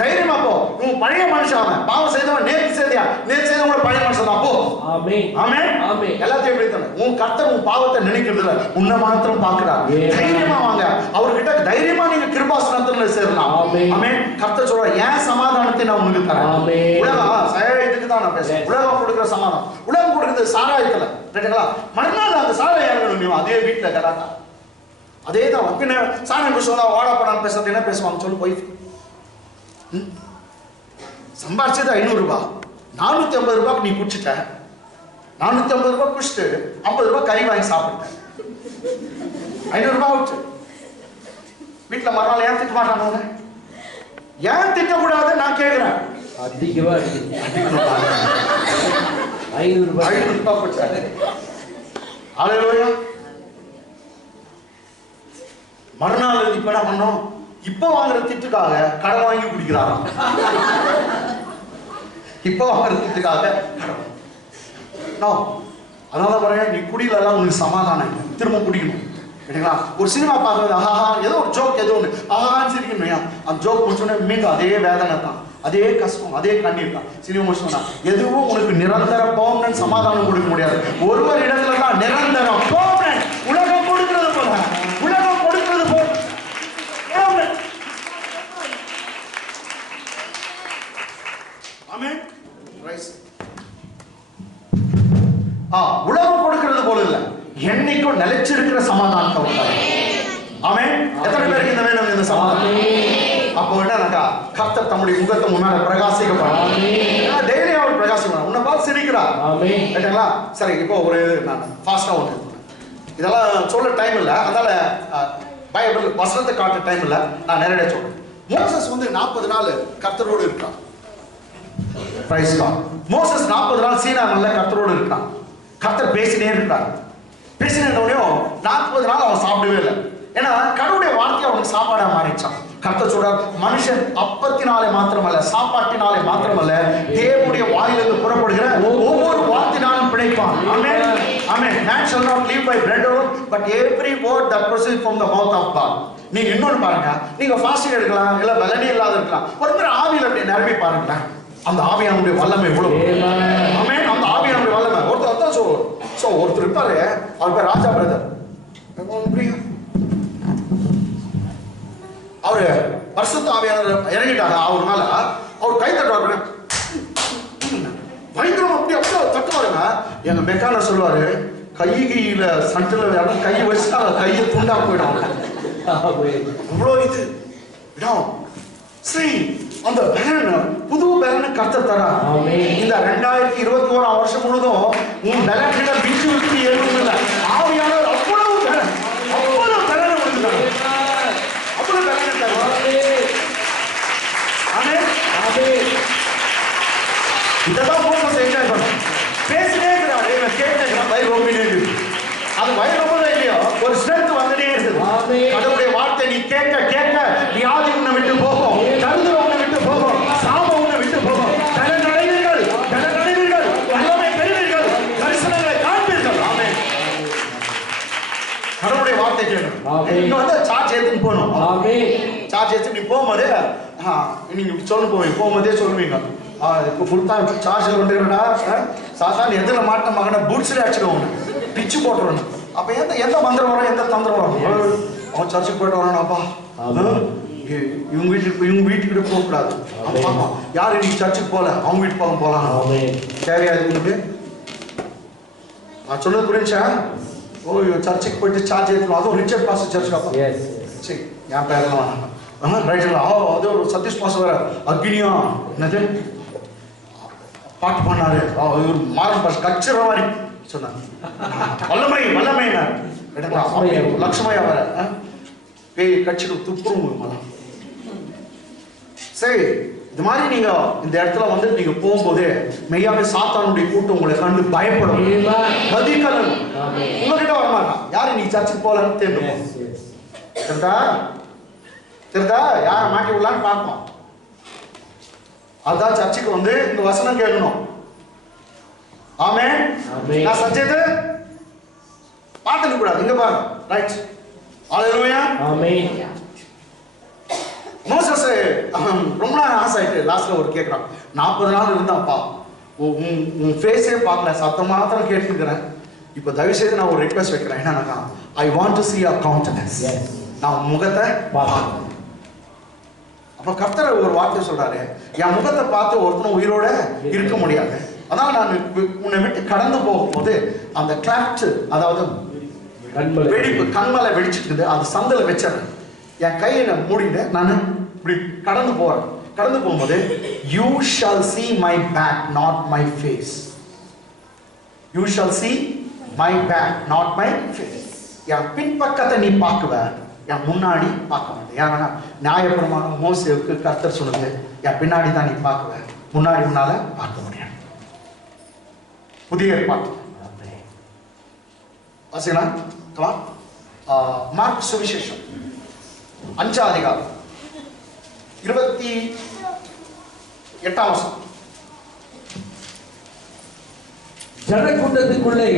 தைரியமா போ. உன் உன் பழைய மனுஷன் அவன். பாவம் செய்தவன் நேத்து செய்தியா, நேத்து செய்தவங்க பழைய மனுஷன் தான். போ. ஆமென். ஆமென். ஆமென். எல்லாத்தையும் எப்படி தானே உன் கர்த்தர் உன் பாவத்தை நினைக்கிறது இல்ல, உன்னை மாத்திரம் பார்க்கிறார். தைரியமா வாங்க அவர்கிட்ட, தைரியமா நீங்க கிருபாசனத்துல சேரலாம். ஆமென். கர்த்தர் சொல்ற என் சமாதானத்தை நான் உங்களுக்கு தரேன். உலகம் இதுக்கு தான் நான் பேசுறேன். உலகம் கொடுக்கிற சமாதானம், உலகம் கொடுக்கிறது சாராயத்துல, ரைட்டுங்களா? மறுநாள் அந்த சாராயம் இறங்கணும் அதே வீட்டுல கராட்டா. அதே தான் பின்ன சாராயம் குடிச்சவங்க வாடா போடான்னு பேசுறது என்ன பேசுவாங்க சொல்லு போய். சம்பாரிச்சது 500 ரூபாய், 450 ரூபாய்க்கு நீ குடிச்சிட்ட, 450 ரூபாய் குடிச்சிட்டு 50 ரூபாய் கறி வாங்கி சாப்பிட்டேன், 500 ரூபாய் விட்டு வீட்டுல மறுநாள் ஏன் திட்ட மாட்டாங்க? ஏன் திட்டக்கூடாது நான் கேட்கிறேன். அதிகமா இருக்கு. 500 ரூபாய் குடிச்சாரு. ஹல்லேலூயா. மறுநாள் இப்ப என்ன பண்ணோம்? இப்ப வாங்குற திட்டுக்காக கடன் வாங்கி குடிக்கிறாராம். இப்ப வாங்குற திட்டுக்காக அதனால பாருங்க, நீ குடியில எல்லாம் உனக்கு சமாதானம் இல்லை, திரும்ப குடிக்கணும். சரிங்களா? ஒரு சினிமா பார்க்கறது ஆஹா ஏதோ ஒரு ஜோக் ஏதோ ஒன்று ஆஹான்னு சிரிக்கணும். அந்த ஜோக் முடிச்சோடனே மீண்டும் அதே வேதனை தான், அதே கஷ்டம், அதே கண்ணீர் தான். சினிமா முடிச்சோம்னா எதுவும் உனக்கு நிரந்தர பெர்மனன்ட் சமாதானம் கொடுக்க முடியாது. ஒருவர் இடத்துல தான் நிரந்தரம் பெர்மனன்ட். உலகம் கொடுக்கிறது போல, உலகம் கொடுக்கிறது போல உலகம் கொடுக்கிறது போல இல்ல, என்னைக்கும் நிலைச்சிருக்கிற சமாதானத்தை உண்டாரு. ஆமென். எத்தனை பேருக்கு இந்த வேணும் இந்த சமாதானம்? அப்போ என்னக்கா கர்த்தர் தம்முடைய முகத்தை முன்னால பிரகாசிக்கப்படுறார். டெய்லி அவர் பிரகாசிக்கிறார், உன்னை பார்த்து சிரிக்கிறார். கேட்டீங்களா? சரி, இப்போ ஒரு நான் ஃபாஸ்டா ஒன்று இதெல்லாம் சொல்ல டைம் இல்லை, அதனால பைபிள் வசனத்தை காட்ட டைம் இல்லை, நான் நேரடியாக சொல்றேன். மோசஸ் 40 நாள் கர்த்தரோடு இருக்கான். Price God. மோசஸ் 40 நாள் சீனா மலையில கர்த்தரோடு இருக்கான். கர்த்தர் பேசினே இருக்கிறார். பேசினே 40 நாள் அவன் சாப்பிடவே இல்லை. ஏன்னா கடவுளுடைய வார்த்தை அவனுக்கு சாப்பாடா மாறிச்சான். கர்த்தர் சொல்றார், மனுஷன் அப்பத்தினாலே மாத்திரமல்ல, சாப்பாட்டினாலே மாத்திரமல்ல, தேவனுடைய வாயிலிருந்து புறப்படுகிற ஒவ்வொரு வார்த்தையினாலும் பிழைப்பான். ஆமென். ஆமென். Man shall not live by bread alone, but every word that proceeds from the mouth of God. நீங்க இன்னொன்னு பாருங்க, நீங்க ஃபாஸ்டிங் எடுக்கலாம், இல்ல பலனே இல்லாத இருக்கலாம், ஒரு முறை ஆவியில அப்படி நிரம்பி பாருங்க, அந்த ஆவியானுடைய வல்லமை எவ்வளவு. ஆமென். அந்த ஆவியானுடைய வல்லமை ஒருத்தர் தான் ஒருத்தர் இருப்பாரு, அவர் பேர் ராஜா பிரதர். அவரு பரிசுத்த ஆவியானவர் இறங்கிட்டாங்க அவர் மேல. அவர் கை தட்டுவாரு, பயங்கரம் அப்படி அப்படியே தட்டுவாருங்க. எங்க மெக்கான சொல்லுவாரு, கையில சட்டில கை வச்சுட்டா கையை துண்டா போயிடும். இவ்வளோ இது சரி, அந்த பலன் புது பலனை கர்த்தர் தரா. இந்த 2021 வருஷம் முழுதும் உன் பலன்கிட்ட விட்டு விட்டு எழுதும் இல்லை. ஆவியானவர் அவ்வளவு பலன், அவ்வளவு பலனை கொடுத்தாங்க, அவ்வளவு பலனை தருவாங்க. இதெல்லாம் மோசஸ் என்ஜாய் பண்ண பேசினே இருக்கிறாரு, கேட்டே இருக்கிறான், வயிறு ரொம்பினே இருக்கு. அது வயிறு ரொம்ப இல்லையோ ஒரு ஸ்ட்ரென்த் வந்துட்டே இருக்குது. கடவுளுடைய வார்த்தை நீ கேட்க கேட்க வியாதி உன்னை விட்டு போகும், கருதுரை உன்னை விட்டு போகும், சாபம் உன்னை விட்டு போகும். நடவீர்கள், வல்லமை பெறுவீர்கள், தரிசனங்களை காண்பீர்கள். ஆமென். கடவுளுடைய வார்த்தை கேட்கணும். இங்க வந்து சார்ஜ் ஏத்துன்னு போகணும். சார்ஜ் ஏத்து நீ போகும்போது நீங்க சொல்ல போகும்போதே சொல்லுவீங்க, இப்போ ஃபுல் டைம் சார்ஜில் வந்துடுறா சாதாரண எதில் மாட்ட மகனை பூட்ஸ்ல அடிச்சிடுவோம், பிச்சு போட்டுருவோம். அப்போ எந்த மந்திரம் வரும், எந்த தந்திரம் வரும்? அவன் சர்ச்சுக்கு போயிட்டு வரானாப்பா, இவங்க வீட்டுக்கிட்ட போகக்கூடாது. ஆமா, யார் இன்னைக்கு சர்ச்சுக்கு போகல, அவங்க வீட்டு பக்கம் போகலாம். தேவையாது உங்களுக்கு? நான் சொன்னது புரிஞ்சா? ஓ, சர்ச்சுக்கு போயிட்டு சார்ஜ் ஏற்றணும். அதுவும் ரிச்சர்ட் பாஸ்டர் சர்ச். சரி, என் பேரெல்லாம் வேணாம். ரைட்டுங்களா? அது ஒரு சதீஷ் பாஸ்டர் வேற அக்னியா என்னது பாட்டு பண்ணாரு, இவர் மாறன் பாஸ் கச்சிற மாதிரி சொன்னார். வல்லமை லட்சுமையா வர பேய் கட்சிக்கு துப்புரும் மலம். சரி, இது மாதிரி நீங்க இந்த இடத்துல வந்து நீங்க போகும்போது மெய்யாவே சாத்தானுடைய கூட்டம் உங்களை கண்டு பயப்படும், பதிக்கணும். உங்ககிட்ட வரமாட்டான். யாரு நீ சர்ச்சுக்கு போகலன்னு தெரியும், தெரியுதா? யாரை மாட்டி விடலான்னு பார்ப்போம். அதான் சர்ச்சுக்கு வந்து இந்த வசனம் கேட்கணும். ஆமென். நான் சஞ்சேது பார்த்துக்க கூடாது. இங்க பாருங்க. ரைட். ஹல்லேலூயா. ஆமென். மோசஸ் ரொம்ப நாள் ஆசை ஆயிட்டு லாஸ்ட்ல ஒரு கேட்குறான் 40 நாள் இருந்தாப்பா உன் ஃபேஸே பார்க்கல சத்தம் மாத்திரம் கேட்டுக்கிறேன் இப்போ தயவு செய்து நான் ஒரு ரிக்வெஸ்ட் வைக்கிறேன் என்னன்னா I want to see your countenance நான் முகத்தை பார்க்கணும் அப்ப கர்த்தர் ஒரு வார்த்தை சொல்றாரு என் முகத்தை பார்த்து ஒருத்தனும் உயிரோட இருக்க முடியாது அதான் நான் உன்னை விட்டு கடந்து போகும்போது அந்த கிளாப்ட் அதாவது வெடிப்பு கண்மலை வெடிச்சிட்டு அது சந்தில வச்சிடறேன் என் கையில மூடிட்டு நான் இப்படி கடந்து போகும்போது you shall see my back not my face you shall see my back not my face என் பின்பக்கத்தை நீ பார்க்குவ என் முன்னாடி பார்க்க மாட்டேன் ஏன்னா நியாயப்பிரமாணம் மோசேவுக்கு கர்த்தர் சொல்லுது என் பின்னாடி தான் நீ பார்க்குவ முன்னாடி முன்னால பார்க்க முடியாது புதிய ஏற்பாடு வாசிக்கலாம் மார்க் சுவிசேஷம் 5ஆம் அதிகாரம் 28ஆம் வசனம் ஜனக்கூட்டத்துக்குள்ளே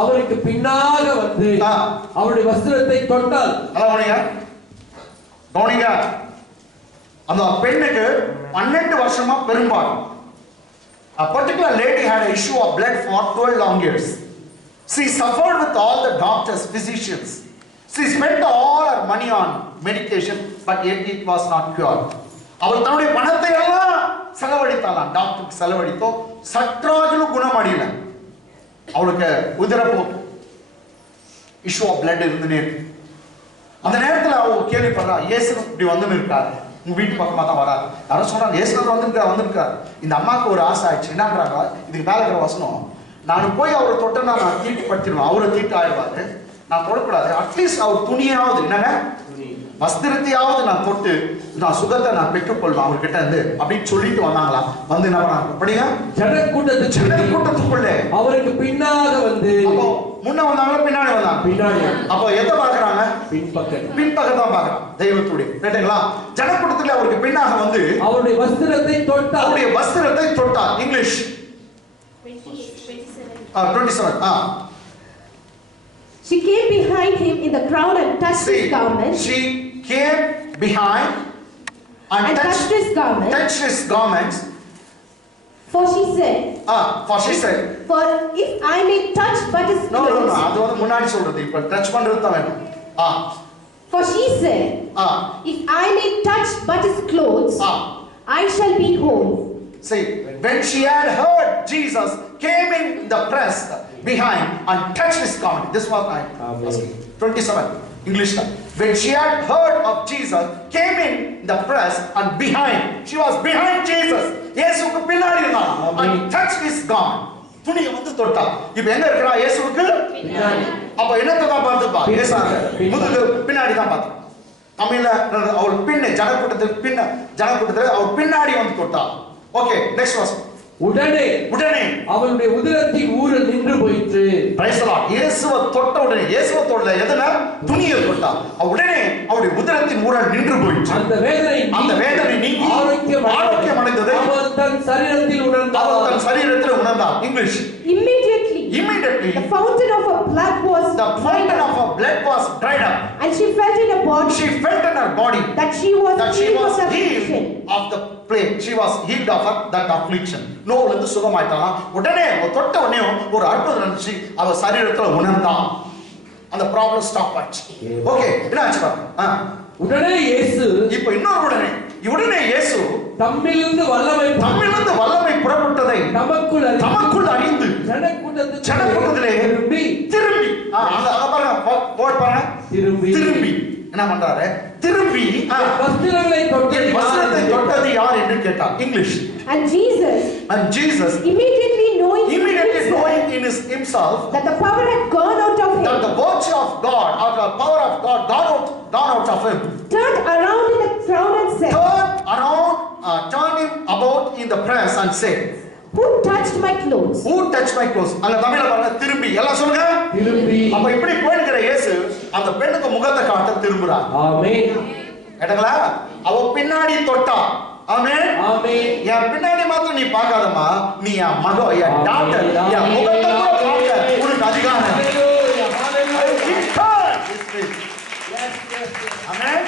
அவருக்கு பின்னாக வந்து அவருடைய வஸ்திரத்தை தொட்டால் கவனிங்க அந்த பெண்ணுக்கு 12 வருஷமா பெரும்பாலும் a particular lady had an issue of blood for 12 long years. She suffered with all the doctors, physicians. She spent all her money on medication, but yet it was not cured. அவள் தன்னுடைய பணத்தை எல்லாம் செலவழித்தாளாம் டாக்டருக்கு செலவழித்தோ சற்றாகிலும் குணமடையல அவளுக்கு உதிரப்போக்கு issue of blood இருந்துனே இருக்கு அந்த நேரத்தில் அவள் கேள்விப்படுறா இயேசு இப்படி வந்துன்னு இருக்காரு உங்க வீட்டு பக்கமாக தான் வராது யாரும் சொல்றாங்க இயேசுநாதர் வந்திருக்காரு இந்த அம்மாவுக்கு ஒரு ஆசை ஆயிடுச்சு என்னன்றாங்க இதுக்கு மேலே இருக்கிற வசனம் நான் போய் அவரை தொட்டேன்னா நான் தீட்டுப்படுத்திடுவேன் அவரை தீட்டு ஆயிடுவாரு நான் தொடக்கூடாது அட்லீஸ்ட் அவர் துணியாவது என்னங்க வஸ்திரத்தையாவது நான் தொட்டு நான் சுகத்தை நான் பெற்றுக்கொள்வேன் அவர்கிட்ட இருந்து அப்படின்னு சொல்லிட்டு வந்தாங்களாம் வந்து என்ன பண்ணாங்க படிங்க ஜனக்கூட்டத்துக்குள்ளே அவருக்கு பின்னாக வந்து அப்போ முன்ன வந்தாங்களா பின்னாடி வந்தாங்க அப்போ எதை பாக்குறாங்க பின்பக்கம் தான் பாக்குறாங்க தெய்வத்துடைய கேட்டீங்களா ஜனக்கூட்டத்துல அவருக்கு பின்னாக வந்து அவருடைய வஸ்திரத்தை தொட்டார் English 27 She came behind him in the crowd and touched his garment. She came behind and touched his garment. Touched his garments. For she said. For if I may touch but his clothes. No. அது வந்து முன்னாடி சொல்றது இப்ப touch பண்றது தான் வேணும். For she said. If I may touch but his clothes. I shall be whole. See, when she had heard Jesus came in the press behind and touched his garment. This was I asking. 27 English. When she had heard of Jesus came in the press and behind. She was behind Jesus. இயேசுவுக்கு பின்னாடி இருந்தா and touched his garment. துணியை வந்து தொட்டா. இப்போ எங்க இருக்கறா இயேசுவுக்கு பின்னாடி. அப்ப என்னத்தை தான் பார்த்துப்பா? இயேசுக்கு முதுகு பின்னாடி தான் பார்த்தா. தமிழ்ல அவள் பின்ன ஜனக்கூட்டத்துல அவள் பின்னாடி வந்து தொட்டா. ஓகே நெக்ஸ்ட் வாஸ் உடனே அவளுடைய உதிரத்தின் ஊரல் நின்று போயிற்று. Price the Lord. இயேசுவை தொட்ட உடனே இயேசுவை தொடல எதனா துணியை தொட்டா உடனே அவளுடைய உதிரத்தின் ஊரல் நின்று போயிற்று. அந்த வேதனை நீங்கி ஆரோக்கியம் அடைந்தது அவள் தன் சரீரத்தில் உணர்ந்தாள். English Immediately the fountain of her blood was dried up. And she felt in her body. That she was healed of the plague. She was healed of that affliction. நோவுல இருந்து சுகமாயிட்டாலாம். உடனே தொட்ட உடனே ஒரு அற்புதம் நடந்துச்சு. அவ சரீரத்துல உணர்ந்தா. அந்த ப்ராப்ளம் ஸ்டாப் ஆச்சு. ஓகே என்ன ஆச்சு பாருங்க. உடனே இயேசு இப்போ இன்னொரு உடனே இயேசு தம்மிலிருந்து வல்லமை புறப்பட்டதை தமக்குள் அறிந்து ஜனக்கூட்டத்திலே திரும்பி திரும்பி என்ன பண்றாரு திரும்பி வஸ்திரத்தை தொட்டது யார் என்று கேட்டார். English. And Jesus immediately knowing in himself that the power had gone out of him, that the virtue of God or the power of God gone out of him, turned around in the crowd and said, turned him about in the press and said, Who touched my clothes? அங்க தமிழ்ல பாருங்க திரும்பி எல்லாம் சொல்லுங்க திரும்பி. அப்ப இப்படி போயிடுற இயேசு அந்த பெண்ணுக்கு முகத்தை காட்ட திரும்புறார். ஆமென். கேட்டங்களா? அவ பின்னாடி தொட்டா. ஆமென். என் பின்னாடி மாத்திரம் நீ பார்க்காதம்மா, நீ என் மகன், என் டாக்டர், என் முகத்தை பார்க்க உனக்கு அதிகாரம். ஆமென்.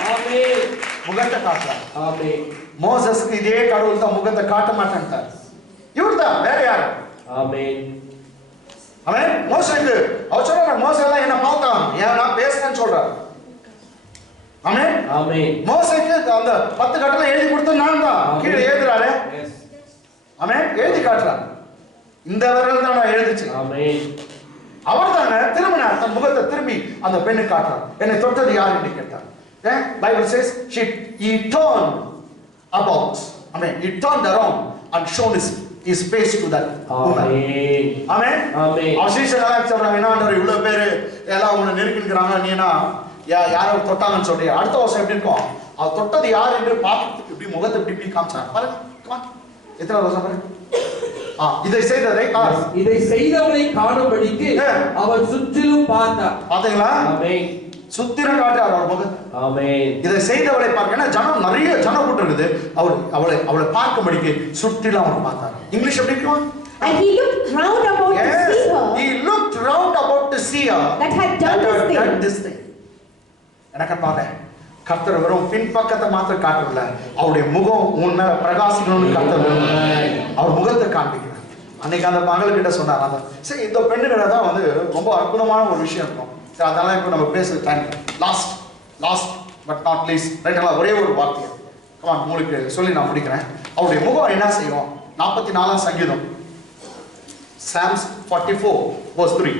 முகத்தை காட்டுறார். ஆமென். மோசஸ்க்கு இதே கடவுள் தான் முகத்தை காட்ட மாட்டேன்ட்டார். இவர்தான், வேற யாரு? ஆமென். அவன் மோசேக்கு அவர் சொல்றாரு, மோசே எல்லாம் என்ன பார்த்தான், ஏன் நான் பேசுறேன்னு சொல்றாரு. ஆமென். ஆமென். மோசேக்கு அந்த 10 கட்டளை எழுதி கொடுத்தது நான் தான். கீழே எழுதுறாரு. எஸ். ஆமென். எழுதி காட்டுறார். இந்த விரல் தான் நான் எழுதிச்சு. ஆமென். அவர் தானே திரும்பினார், தன் முகத்தை திரும்பி அந்த பெண்ணு காட்டுறார். என்னை தொட்டது யார் என்று கேட்டார். Bible says he turned about. Amen. He turned around and shown his face to that woman. Amen. Amen. ஆமென். அவசீஷலாம் சொல்றாங்க, என்ன ஆண்டவர் இவ்வளவு பேரு எல்லாம் உன்னை நெருக்கின்றாங்க, நீனா யாரோ தொட்டாங்கன்னு சொல்லி. அடுத்த வருஷம் எப்படி இருக்கும், அவர் தொட்டது யார் என்று பார்த்து இப்படி முகத்தை இப்படி காமிச்சாங்க பாருங்க. எத்தனை வருஷம் பாருங்க. இதை செய்தவரை காணும்படிக்கு அவர் சுற்றிலும் பார்த்தார். பாத்தீங்களா? ஆமென். சுத்திரம் காட்டுறார் அவர் முகத்தை. ஆமென். இதை செய்தவளை பார்க்க, ஏன்னா ஜனம் நிறைய ஜனம் கூட்டம் இருக்குது. அவளை பார்க்கும்படிக்கு சுற்றிலும் அவர் பார்த்தார். இங்கிலீஷ் எப்படி இருக்கும்? And he looked round about to see her. He looked round about to see her that had done this thing. எனக்கு பாருங்க, கர்த்தர் வெறும் பின்பக்கத்தை மாத்திரம் காட்டவில்லை, அவருடைய முகம் உன் மேல பிரகாசிக்கணும்னு கர்த்தர் அவர் முகத்தை காண்பிக்கிறார். அன்னைக்கு அந்த மகள்கிட்ட சொன்னார். அந்த சரி, இந்த பெண்ணுகிட்ட தான் வந்து ரொம்ப அற்புதமான ஒரு விஷயம் இருக்கும். சரி, அதெல்லாம் இப்போ நம்ம பேசுற time last but not least ரைட்டெல்லாம் ஒரே ஒரு வார்த்தை உங்களுக்கு சொல்லி நான் முடிக்கிறேன். அவருடைய முகம் என்ன செய்யும்? 44 சங்கீதம், Psalms 44 verse 3.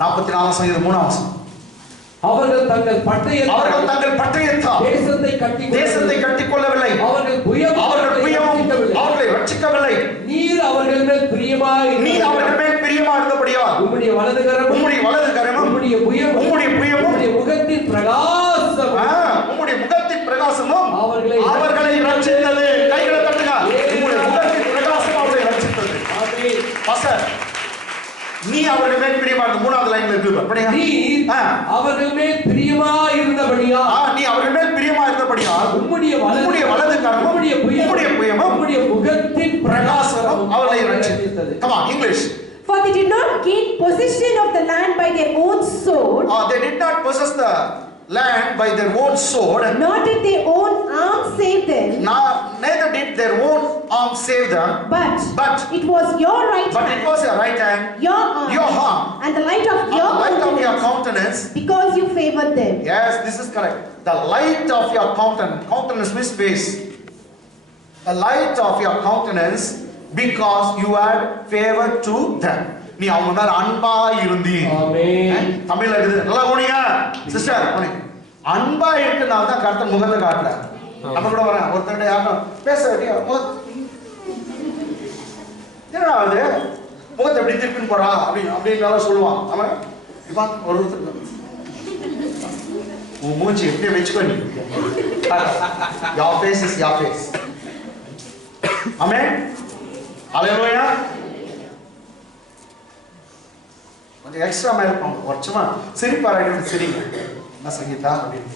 44 சங்கீதம் 3 வசனம். அவர்கள் தங்கள் பட்டயத்தால் தேசத்தை கட்டிக்கொள்ளவில்லை. அவர்கள் புயமும் அவர்களை ரட்சிக்கவில்லை. நீர் அவர்கள் மேல் பிரியமாய் இருந்தபடியால் உம்முடைய வலது கரமும் உம்முடைய புயமும் உம்முடைய முகத்தின் பிரகாசமும் அவர்களை ரட்சித்தது. கைகளை தட்டுங்க. உம்முடைய முகத்தின் பிரகாசம் அவர்களை ரட்சித்தது. ஆமென். பாஸ்டர், நீ அவர்கள் மேல் பிரியமா இருந்த 3வது லைன்ல இருக்கு. நீ அவர்கள் மேல் பிரியமாய் இருந்தபடியால் நீ அவர்கள் மேல் பிரியமா இருந்தபடியால் உம்முடைய வலது கரமும் உம்முடைய புயமும் உம்முடைய முகத்தின் பிரகாசமும் அவர்களை ரட்சித்தது. Come on, English. For they did not gain possession of the land by their own sword. They did not possess the land by their own sword. Nor did their own arm save them. Neither did their own arm save them. But it was your right hand. It was your right hand. Your arm. And the light of your countenance. Because you favored them. Yes, this is correct. The light of your countenance. Countenance means face. The light of your countenance, because you had favored to them. நீ அவங்க மேல அன்பா இருந்தி. ஆமென். தமிழ்ல இருக்குது. நல்லா போனீங்க sister, போனீங்க. அன்பா இருக்கனால தான் கர்த்தர் முகத்தை காட்டுறார். நம்ம கூட வரேன் ஒருத்தங்க யாரும் பேச வேண்டிய என்னடா அது முகத்தை எப்படி திருப்பின்னு போறா அப்படின்னு சொல்லுவான். அவன் இவன் ஒருத்தர் உன் மூஞ்சி எப்படி வச்சுக்கோ நீ. Your face is your face. ஆமென். ஹalleluya. கொஞ்சம் எக்ஸ்ட்ரா மேல போங்க. வருஷமா சிரிப்பாராயிட்டு சிரிங்க. என்ன சங்கீதா அப்படின்னு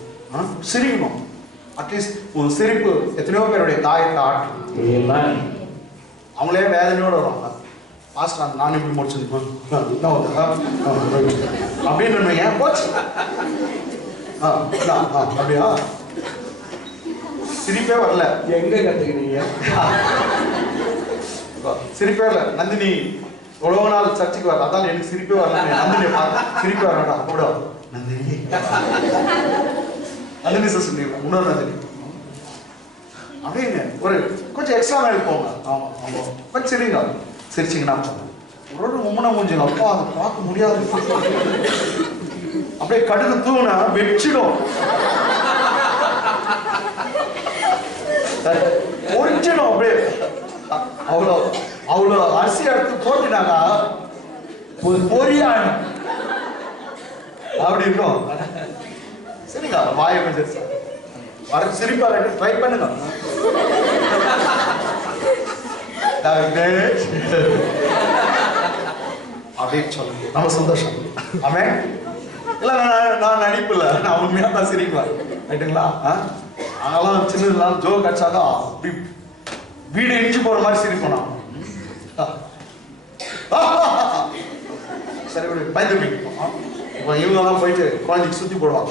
சிரிக்கணும். அட்லீஸ்ட் ஒரு சிரிப்பு எத்தனையோ பேருடைய தாயத்தை ஆட்டும். அவங்களே வேதனையோடு வருவாங்க. பாஸ்டர் நான் இப்படி முடிச்சிருக்கேன் அப்படின்னு ஏன் போச்சு அப்படியா? சிரிப்பே வரல. எங்க கத்துக்கினீங்க? சிரிப்பே வரல. நந்தினி எவ்வளவு நாள் சர்ச்சுக்கு வரல, அதான் எனக்கு சிரிப்பே வரல. நந்தினி சிரிப்பே வரடா கூட நந்தினி நந்தினி சிஸ்டர் இன்னொரு நந்தினி அப்படின்னு ஒரு கொஞ்சம் எக்ஸ்ட்ரா மேல் போங்க. ஆமா ஆமா கொஞ்சம் சிரிங்க. சிரிச்சிங்கன்னா ஒரு உம்மனை மூஞ்சுங்க. அப்பா அதை பார்க்க முடியாது. அப்படியே கடுகு தூணா வெச்சிடும் ஒரிஞ்சிடும். அப்படியே அவ்வளோ அரிசி எடுத்து போட்டுனாக்கா பொரியாடும் அப்படி இருக்கும். சரிங்க, வாயை கொஞ்சம் வர சிரிப்பா ட்ரை பண்ணுங்க. அப்படின்னு சொல்லுங்க. நம்ம சந்தோஷம். ஆமே இல்ல நான் நடிப்புல நான் உண்மையா தான் சிரிப்பேன். ரைட்டுங்களா? அதெல்லாம் சின்னதுலாம் ஜோக் அடிச்சாதான் அப்படி வீடு இடிச்சு போற மாதிரி சிரிப்போம். நான் சரி பயந்து இப்போ இவங்கெல்லாம் போயிட்டு குழந்தைக்கு சுத்தி போடுவாங்க.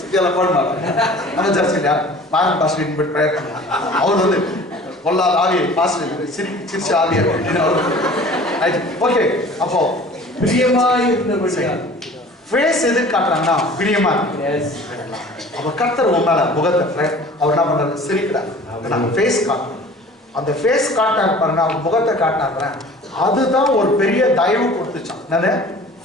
சுத்தியெல்லாம் போட மாட்டாங்க. நம்ம சர்ச்சில் பாரன் பாஸ்டர் இன்வைட் ப்ரேயர் பண்ணலாம். அவர் வந்து பொல்லாத ஆவியை பாஸ்டர் சிரிச்ச ஆவியை ஓகே. அப்போ பிரியமாய் இருந்தபடியால் ஃபேஸ் எது காட்டுறாங்கன்னா பிரியமா எஸ் அப்ப கர்த்தர் உன் மேல முகத்தை அவர் என்ன பண்றாரு சிரிக்கிறார். நம்ம ஃபேஸ் காட்டணும். அந்த ஃபேஸ் காட்டாரு பாருங்க, அவர் முகத்தை காட்டாரு. அதுதான் ஒரு பெரிய தயவு கொடுத்துச்சான். என்னது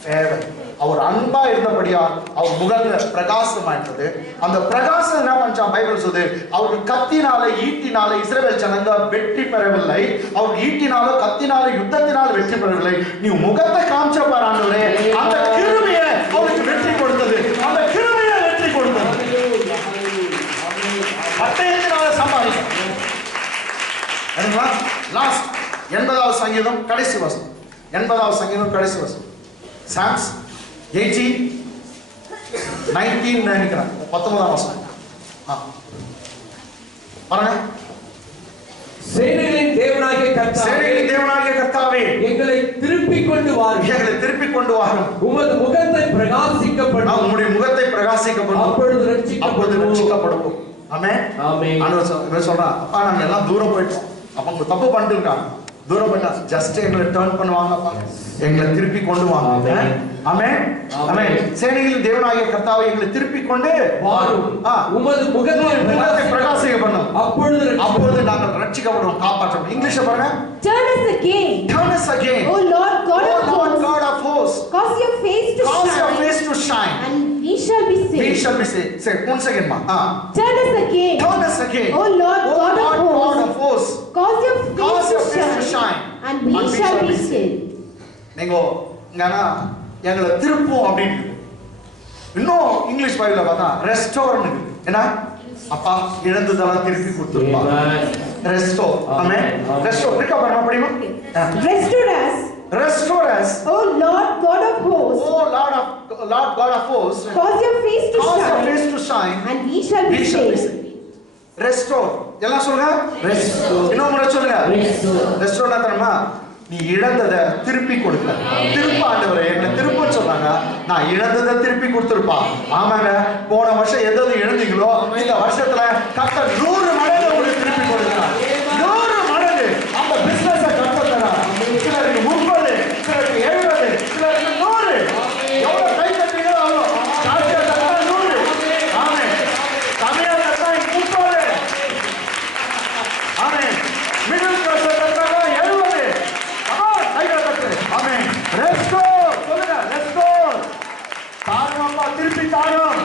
ஃபேவர். அவர் அன்பா இருந்தபடியா அவர் முகத்துல பிரகாசமா இருந்தது. அந்த பிரகாசம் என்ன பண்ணான் பைபிள் சொல்லுது, அவர் கத்தினால ஈட்டினால இஸ்ரவேல் ஜனங்க வெற்றி பெறவில்லை. அவர் ஈட்டினால கத்தினால யுத்தத்தினால வெற்றி பெறவில்லை. நீ முகத்தை காமிச்ச பாரு ஆண்டவரே, அந்த கிருபையை அவருக்கு வெற்றி கொடுத்தது. அந்த கிருபையை வெற்றி கொடுத்தது. பட்டயத்தினால சம்பாதிக்கும். லாஸ்ட் 80வது சங்கீதம் கடைசி வசனம். 80வது சங்கீதம் கடைசி வசனம். சாம்ஸ் 18:19 நினைக்கிறேன். 19ஆம் வசனம். பாருங்க. சேனைகளின் தேவனாகிய கர்த்தாவே, சேனைகளின் தேவனாகிய கர்த்தாவே, எங்களை திருப்பிக் கொண்டு வாரும். எங்களை திருப்பிக் கொண்டு வாரும். உமது முகத்தை பிரகாசிக்கப்படும். உம்முடைய முகத்தை பிரகாசிக்கப்படும். அப்பொழுது ரட்சிக்கப்படுவோம். ஆமென். ஆமென். ஆண்டவர் சொல்றான், அப்பா நாங்க எல்லாம் தூரம் போயிட்டோம். அப்ப அவங்க தப்பு பண்ணிட்டு இருக்காங்க. தூரம் போயிட்டா ஜஸ்ட் எங்களை டர்ன் பண்ணுவாங்கப்பா, எங்களை திருப்பி கொண்டு வாங்க. ஆமென். ஆமென். சேனைகளின் தேவனாகிய கர்த்தாவே, எங்களை திருப்பி கொண்டு வாரும். உமது முகத்தை பிரகாசிக்கப்படும். அப்பொழுது நாங்கள் ரட்சிக்கப்படுவோம், காப்பாற்றப்படும். இங்கிலீஷ்ல பாருங்க. Turn us again. Turn us again. O Lord God of hosts. Cause your face to shine. And we shall be saved. We shall be saved. Say once again, ma. Turn us again. Turn us again. O Lord God of hosts. Cause your face to shine. And we shall be saved. நீங்க இங்கனா எங்களை திருப்பும் அப்படின்னு. இன்னும் English பைபிள்ல பார்த்தா ரெஸ்டோர்னு என்ன அப்பா இழந்ததெல்லாம் திருப்பி கொடுத்துருப்பா. ரெஸ்டோர். ஆமென். ரெஸ்டோர் இருக்கா பாருங்க படிமா. Restore us. O Lord God of hosts. Oh Lord God of hosts. Cause your face to shine. And we shall be saved. Restore. எல்லாம் சொல்லுங்க. Restore. இன்னொரு முறை சொல்லுங்க. Restore என்னன்னா நீ இழந்ததை திருப்பி கொடுக்க. திருப்ப ஆண்டவரே எங்களை திருப்ப சொன்னாங்க. நான் இழந்ததை திருப்பி கொடுத்துருப்பா. ஆமாங்க. போன வருஷம் எதாவது இழந்தீங்களோ இந்த வருஷத்துல கர்த்தர் 100 மடங்கு உங்களுக்கு திருப்பி கொடுக்கிறார். 100 மடங்கு அந்த பிசினஸ கர்த்தர் தரார். சிலருக்கு 30, சிலருக்கு 70, சிலருக்கு 100. எவ்வளவு கை தட்டீங்களோ அவ்வளோ. ஜாஸ்தியா தட்டா 100. ஆமென். கம்மியா தட்டா 30. ஆமென். மிடில் கிளாஸ் தட்டா 70. ஆமென். ரெஸ்டோர் சொல்லுங்க. ரெஸ்டோர். தாரும் அப்பா, திருப்பி தாரும்.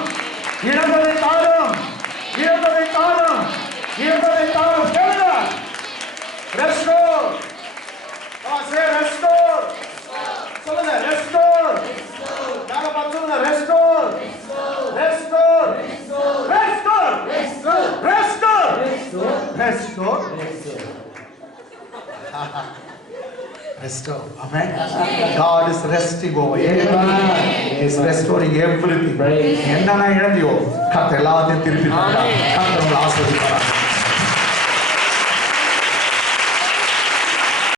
இழந்ததை தாரும். இழந்ததை தாரும். இழந்ததை தாரும். சொல்லுங்க. ரெஸ்டோர். சே ரெஸ்டோர். சொல்லுங்க. ரெஸ்டோர். நாங்க பார்த்து சொல்லுங்க. Restore. Restore. Restore. Restore. Restore. Restore. Amen. God is resting over you. He is restoring everything. என்னென்ன இழந்தியோ கர்த்தர் எல்லாத்தையும் திருப்பி தருவார். கர்த்தர் உங்களை ஆசீர்வதிப்பார்.